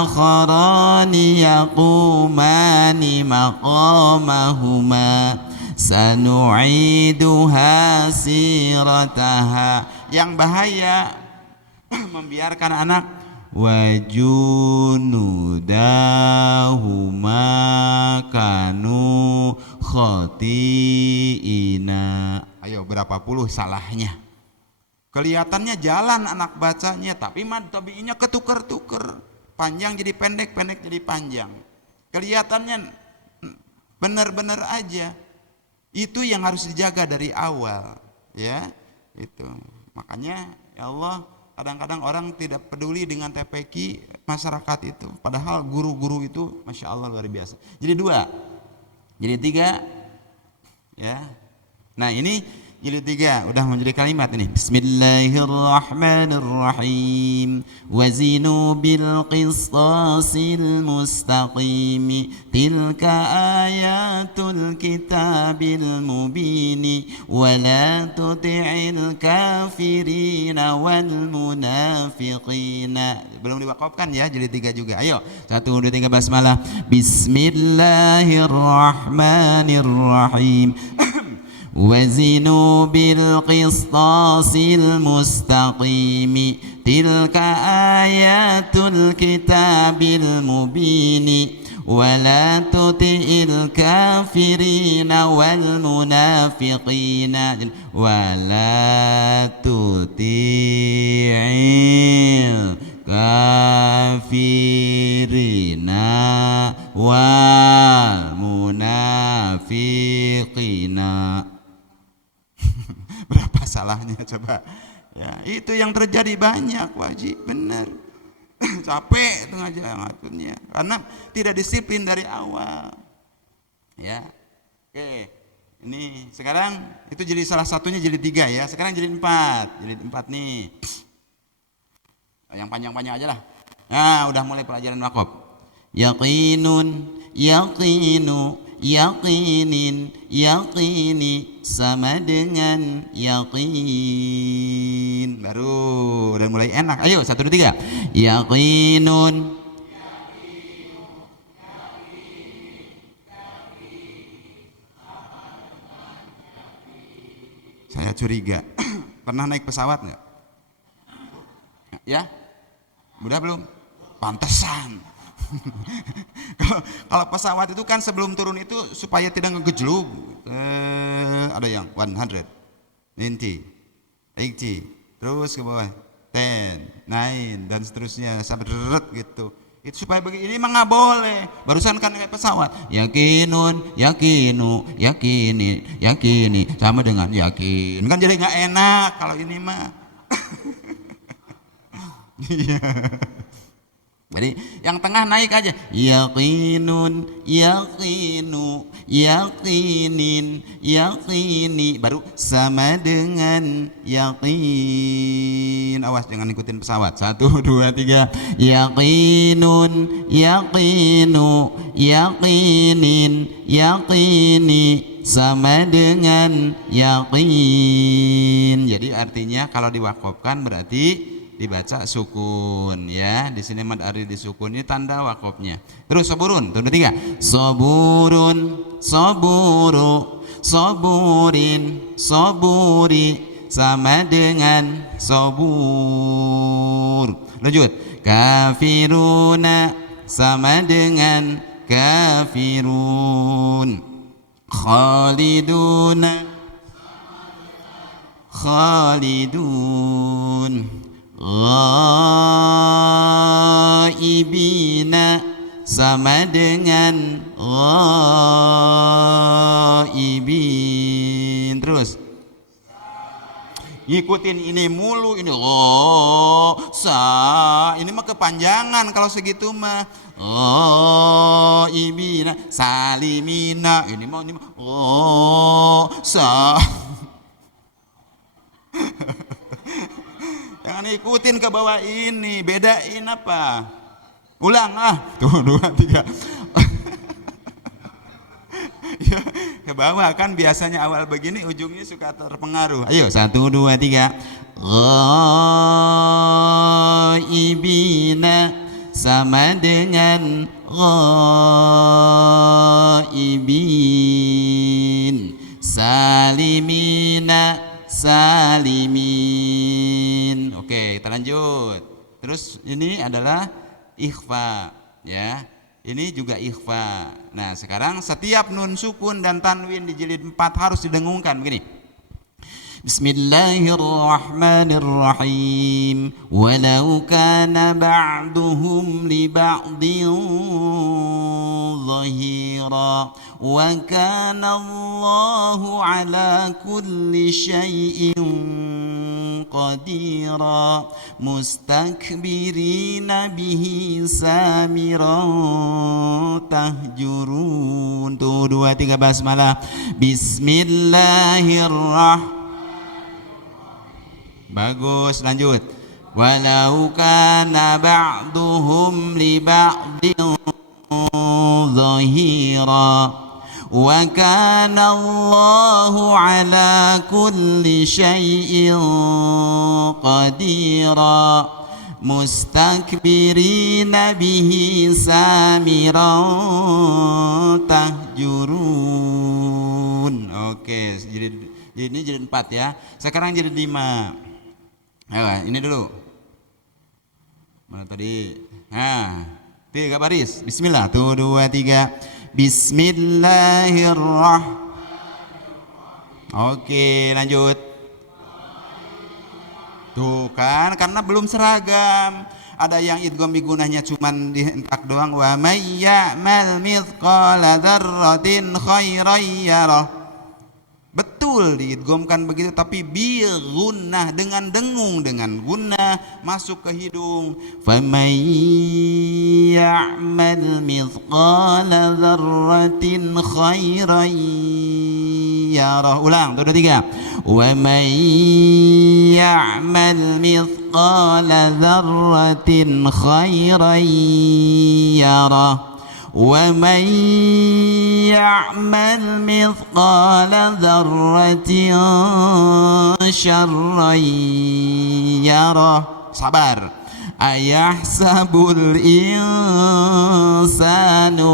akharani yaqumani maqamahuma sanu'iduha sirataha. Yang bahaya membiarkan anak wa junudahuma kanu khati'ina. Ayo, berapa puluh salahnya. Kelihatannya jalan anak bacanya, tapi mad tabi'inya ketuker-tuker, panjang jadi pendek, pendek jadi panjang. Kelihatannya benar-benar aja. Itu yang harus dijaga dari awal, ya. Itu makanya ya Allah, kadang-kadang orang tidak peduli dengan TPQ masyarakat itu, padahal guru-guru itu Masya Allah luar biasa. Jadi 2, jadi 3, ya. Nah, ini jilid 3 udah menjadi kalimat ini. Bismillahirrahmanirrahim. Wazinu bil qistasil mustaqim. Tilka ayatul kitabil mubini. Wala tuti'il kafirina wal munafiqina. Belum diwakafkan ya, jilid 3 juga. Ayo, 1, 2, 3 basmalah. Bismillahirrahmanirrahim. Wazinu bil qistasil mustaqim. Tilka ayatul kitabil mubini. Wala tuti'il kafirina wal munafiqina. Wala tuti'il kafirina wal munafiqina. Berapa salahnya coba ya. Itu yang terjadi banyak, wajib benar. Capek itu ngaturnya karena tidak disiplin dari awal, ya. Oke, ini sekarang itu jadi salah satunya jilid 3 ya. Sekarang jilid 4 nih, yang panjang-panjang aja lah. Nah, udah mulai pelajaran wakaf. Yaqinun, yaqinu, yaqinin, yaqini sama dengan yaqin. Baru udah mulai enak. Ayo 1 2 3. Yaqinun. Saya curiga. Pernah naik pesawat nggak? Ya? Udah belum? Pantesan. Kalau pesawat itu kan sebelum turun itu supaya tidak ngegejlug. Ada yang 100, 90, 80, terus ke bawah 10, 9 dan seterusnya sampai deret gitu. Itu supaya begini, ini emang nggak boleh. Barusan kan naik pesawat, yakinun, yakinu, yakini, yakini sama dengan yakin. Kan jadi nggak enak kalau ini mah. Iya. Jadi yang tengah naik aja, yaqinun, yaqinu, yaqinin, yaqini, baru sama dengan yaqin. Awas jangan ikutin pesawat. 1 2 3. Yaqinun, yaqinu, yaqinin, yaqini sama dengan yaqin. Jadi artinya kalau diwakofkan berarti dibaca sukun ya. Di sini mad arid disukun, ini tanda wakofnya. Terus soburun, tanda 3. Soburun, soburu, soburin, soburi sama dengan sobur. Lanjut. Kafiruna sama dengan kafirun. Khaliduna, khalidun. Ghaibina sama dengan ghaibin. Terus ngikutin ini mulu, ini ini mah kepanjangan kalau segitu mah. Ghaibina, salimina, ini mah jangan ikutin ke bawah ini, bedain apa? Ulang tuh 2 3. Ya, ke bawah kan biasanya awal begini ujungnya suka terpengaruh. Ayo 1 2 3. Ghaibina sama dengan ghaibin. Salimina, salimin. Oke, kita lanjut. Terus ini adalah ikhfa ya. Ini juga ikhfa. Nah, sekarang setiap nun sukun dan tanwin di jilid 4 harus didengungkan begini. Bismillahirrahmanirrahim. Walau kana ba'duhum li ba'din zahira wa kana Allahu ala kulli syai'in qadira mustakbirina bihi samiran tahjurun. Tuh 2 3 basmalah. Bismillahirrahmanirrahim. Bagus, lanjut. Walau kana ba'duhum li ba'din zahira wa kana Allahu ala kulli syai'in qadira mustakbirina bihi samiran tahjurun. Oke, jadi ini jilid 4 ya. Sekarang jilid 5. Ayo, ini dulu. Mana tadi? Nah, 3 baris. Bismillah. 1 2 3. Bismillahirrahmanirrahim. Oke, lanjut. Tuh kan, karena belum seragam. Ada yang idgham bigunahnya cuman dihentak doang. Wa may ya'mal mithqala dzarratin khairan yarah. Betul diidghamkan begitu, tapi bi gunnah, dengan dengung, dengan gunnah masuk ke hidung. Faman ya'mal mithqala dzarratin khairan yarah. Ulang, 2 3. Wa man ya'mal mithqala dzarratin khairan yarah ومن يعمل مثقال ذرة شرا يره. Sabar. Ayahsabul insanu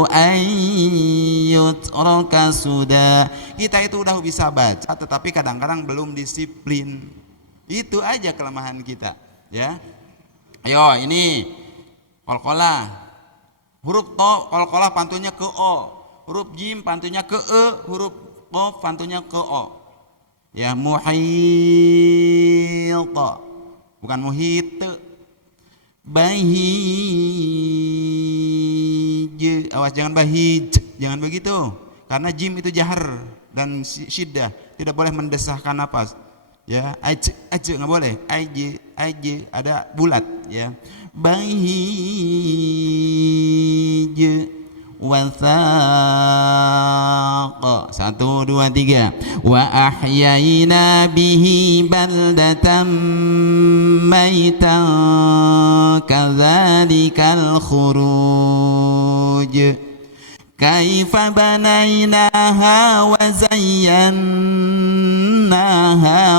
an yutraka suda. Kita itu udah bisa baca tetapi kadang-kadang belum disiplin. Itu aja kelemahan kita, ya. Ayo ini qalqalah. Huruf to qalqalah pantunya ke o. Huruf jim pantunya ke e, huruf qaf pantunya ke o. Ya, muhit. Bukan muhit. Bahij, awas jangan bahij, jangan begitu, karena jim itu jahar dan syiddah, tidak boleh mendesahkan napas, ya. Aj nggak boleh, aj ada bulat, ya. Bahij wasaq, 1 2 3. Wa ahyayna bihi baldatan maitan kadzalikal khuruj. Kaifa banaynaha wa zayyannaha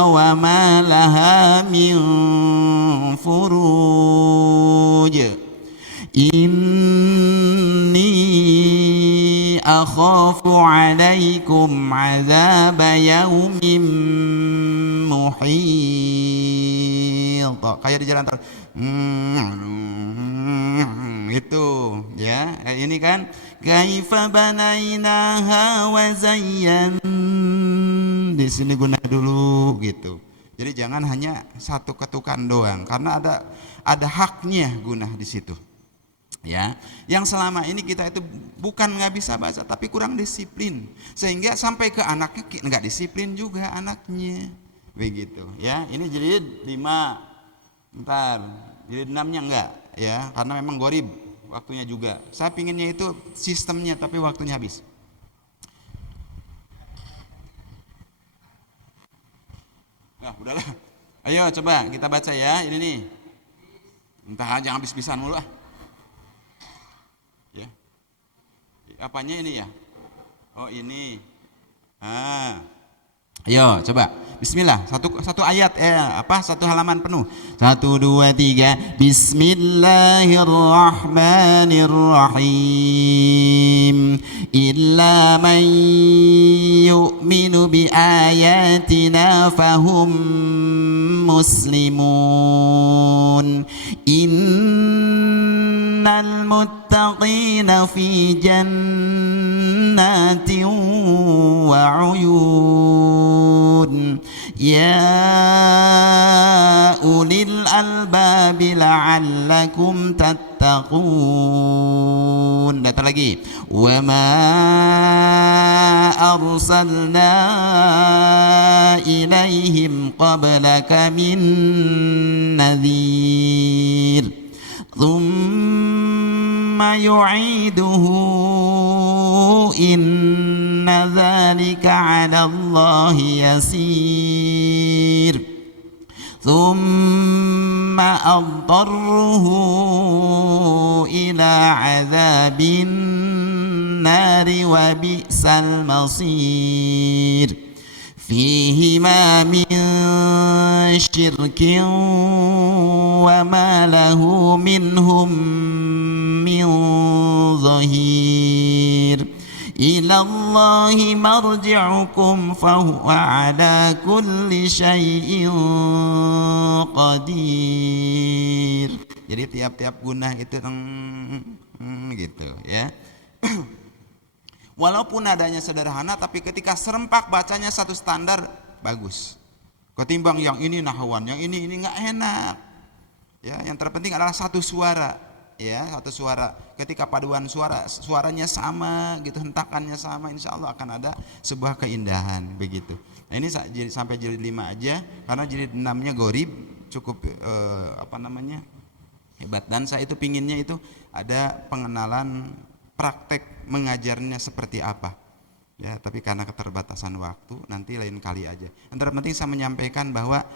wa ma laha min furuj. Inni akhafu alaikum azaba yaumin muhit. Kayak di jalan tol itu, ya. Ini kan kaifa banainaha wa zayyan, di sini guna dulu gitu. Jadi jangan hanya satu ketukan doang, karena ada haknya gunah di situ. Ya, yang selama ini kita itu bukan nggak bisa baca tapi kurang disiplin, sehingga sampai ke anaknya nggak disiplin juga anaknya, begitu. Ya, ini jilid 5, ntar jilid 6-nya enggak, ya, karena memang gorib waktunya juga. Saya pinginnya itu sistemnya tapi waktunya habis. Nah, udahlah. Ayo coba kita baca ya, ini nih. Entah aja habis-habisan mulu ah. Ya. Apanya ini ya? Oh, ini. Ayo coba. Bismillah. Satu ayat satu halaman penuh. 1 2 3. Bismillahirrahmanirrahim. Illa man yu'minu bi ayatina fahum muslimun. Innal muttaqina fi jannatin wa uyun. Ya ulil albabi la'allakum tattaqun. Datang lagi. Wa ma arsalna ilaihim qablaka min nadhir. Thumma yu'iduhu inna dhalika 'ala Allahi yasir. Thumma adtarruhu ila 'adzabin nari wa bi'sal masir. فيهما من شرك وما له منهم من ظهير. إلى الله مرجعكم فهو على كل شيء قدير. Jadi tiap-tiap gunah itu gitu, ya. Walaupun nadanya sederhana, tapi ketika serempak bacanya satu standar, bagus. Ketimbang yang ini nahwan, yang ini nggak enak. Ya, yang terpenting adalah satu suara, ya, satu suara. Ketika paduan suaranya sama, gitu, hentakannya sama, insya Allah akan ada sebuah keindahan, begitu. Nah, ini sampai jilid 5 aja, karena jilid 6-nya gorib, cukup hebat. Dan saya itu pinginnya itu ada pengenalan praktek mengajarnya seperti apa, ya, tapi karena keterbatasan waktu nanti lain kali aja. Yang terpenting saya menyampaikan bahwa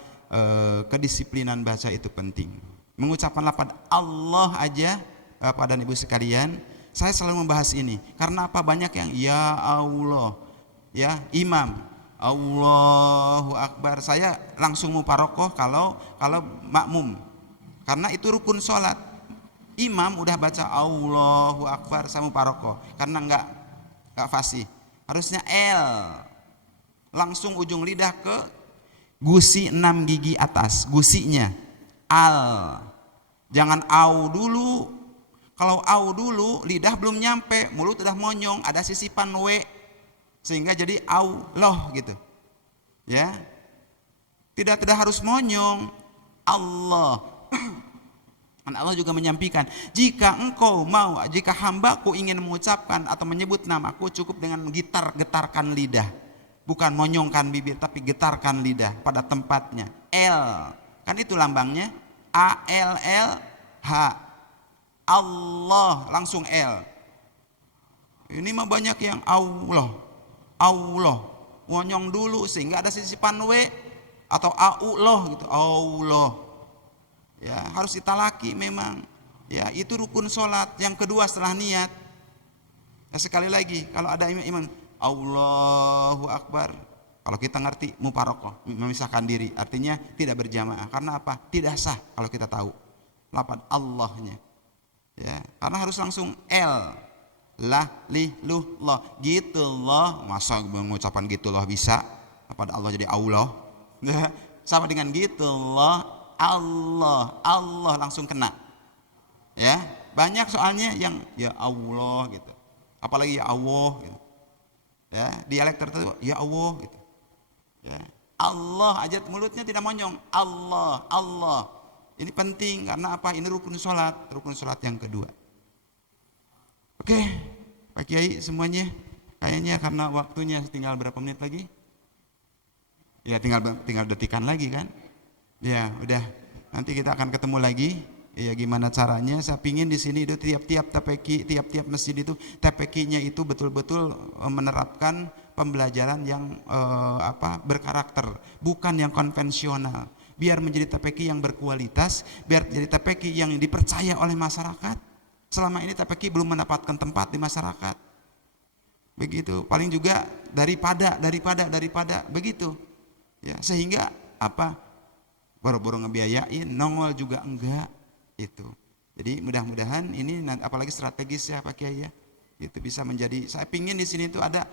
kedisiplinan bahasa itu penting. Mengucapkan lafaz Allah aja, Bapak dan Ibu sekalian, saya selalu membahas ini karena apa? Banyak yang ya Allah, ya imam Allahu Akbar, saya langsung muparokoh kalau makmum, karena itu rukun sholat. Imam udah baca Allahu Akbar, saya muparokoh karena enggak fasih. Harusnya L, langsung ujung lidah ke gusi 6 gigi atas, gusinya al, jangan au dulu. Kalau au dulu lidah belum nyampe, mulut udah monyong, ada sisipan w, sehingga jadi Allah gitu ya. Tidak harus monyong. Allah dan Allah juga menyampaikan, jika hambaku ingin mengucapkan atau menyebut namaku, cukup dengan getarkan lidah, bukan monyongkan bibir, tapi getarkan lidah pada tempatnya. L, kan itu lambangnya, ALLH, Allah, langsung L. Ini mah banyak yang Allah, monyong dulu sehingga ada sisipan W, atau Allah gitu, Allah. Ya, harus ditalaki memang. Ya, itu rukun sholat. Yang kedua setelah niat. Ya, sekali lagi, kalau ada imam Allahu Akbar, kalau kita ngerti muparokoh, memisahkan diri, artinya tidak berjamaah. Karena apa? Tidak sah kalau kita tahu lafaz Allahnya. Ya, karena harus langsung L, lah, lih, luh, loh, gitu loh. Masa mengucapkan gitu loh bisa? Pada Allah jadi Allah. Ya, sama dengan gitu loh. Allah langsung kena. Ya, banyak soalnya yang ya Allah gitu. Apalagi ya Allah gitu. Ya, dialek tertentu ya Allah gitu. Ya, Allah aja mulutnya tidak monyong. Allah. Ini penting karena apa? Ini rukun sholat yang kedua. Oke, Pak Kiai semuanya, kayaknya karena waktunya tinggal berapa menit lagi? Ya, tinggal detikan lagi kan? Ya, udah. Nanti kita akan ketemu lagi. Ya, gimana caranya? Saya pingin di sini itu tiap-tiap TPQ, tiap masjid itu TPQ-nya itu betul-betul menerapkan pembelajaran yang berkarakter, bukan yang konvensional. Biar menjadi TPQ yang berkualitas, biar jadi TPQ yang dipercaya oleh masyarakat. Selama ini TPQ belum mendapatkan tempat di masyarakat. Begitu. Paling juga daripada begitu. Ya, sehingga apa? Boro-boro ngebiayain, nongol juga enggak itu. Jadi mudah-mudahan ini apalagi strategis ya Pak Kiai ya. Itu bisa menjadi, saya pingin di sini itu ada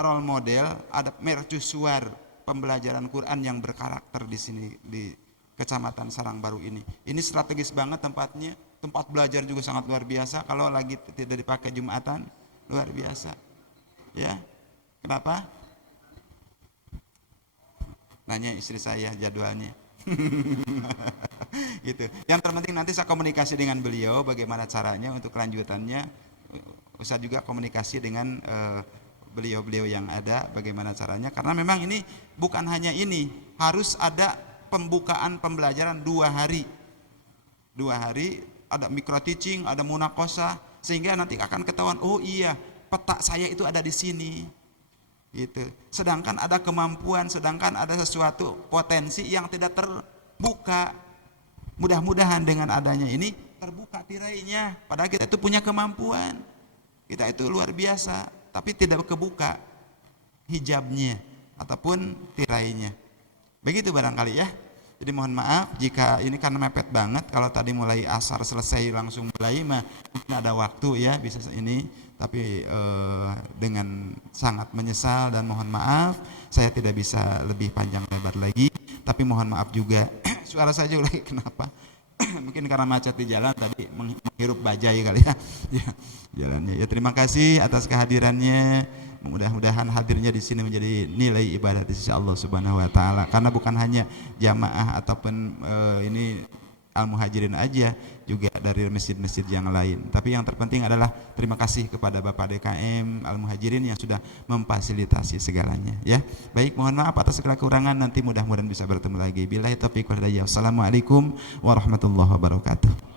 role model, ada mercusuar pembelajaran Quran yang berkarakter di sini di Kecamatan Sarangbaru ini. Ini strategis banget tempatnya. Tempat belajar juga sangat luar biasa. Kalau lagi tidak dipakai Jumatan, luar biasa. Ya. Kenapa? Nanya istri saya jadwalnya. Gitu. Yang terpenting nanti saya komunikasi dengan beliau bagaimana caranya untuk kelanjutannya. Usah juga komunikasi dengan beliau-beliau yang ada bagaimana caranya, karena memang ini bukan hanya ini, harus ada pembukaan pembelajaran 2 hari. 2 hari ada micro teaching, ada munakosah, sehingga nanti akan ketahuan, oh iya, peta saya itu ada di sini. Gitu. Sedangkan ada kemampuan, sedangkan ada sesuatu potensi yang tidak terbuka. Mudah-mudahan dengan adanya ini terbuka tirainya. Padahal kita itu punya kemampuan, kita itu luar biasa, tapi tidak kebuka hijabnya ataupun tirainya. Begitu barangkali ya. Jadi mohon maaf jika ini karena mepet banget. Kalau tadi mulai asar selesai langsung mulai, mungkin ada waktu ya bisa ini. Tapi dengan sangat menyesal dan mohon maaf saya tidak bisa lebih panjang lebar lagi. Tapi mohon maaf juga suara saya juga lagi kenapa? Mungkin karena macet di jalan, tapi menghirup bajai kali ya. Ya jalannya. Ya terima kasih atas kehadirannya. Mudah-mudahan hadirnya di sini menjadi nilai ibadah di sisi Allah Subhanahu wa taala. Karena bukan hanya jamaah ataupun ini Al-Muhajirin aja, juga dari masjid-masjid yang lain. Tapi yang terpenting adalah terima kasih kepada Bapak DKM Al-Muhajirin yang sudah memfasilitasi segalanya ya. Baik, mohon maaf atas segala kekurangan, nanti mudah-mudahan bisa bertemu lagi. Billahi taufiq wal hidayah. Wassalamualaikum warahmatullahi wabarakatuh.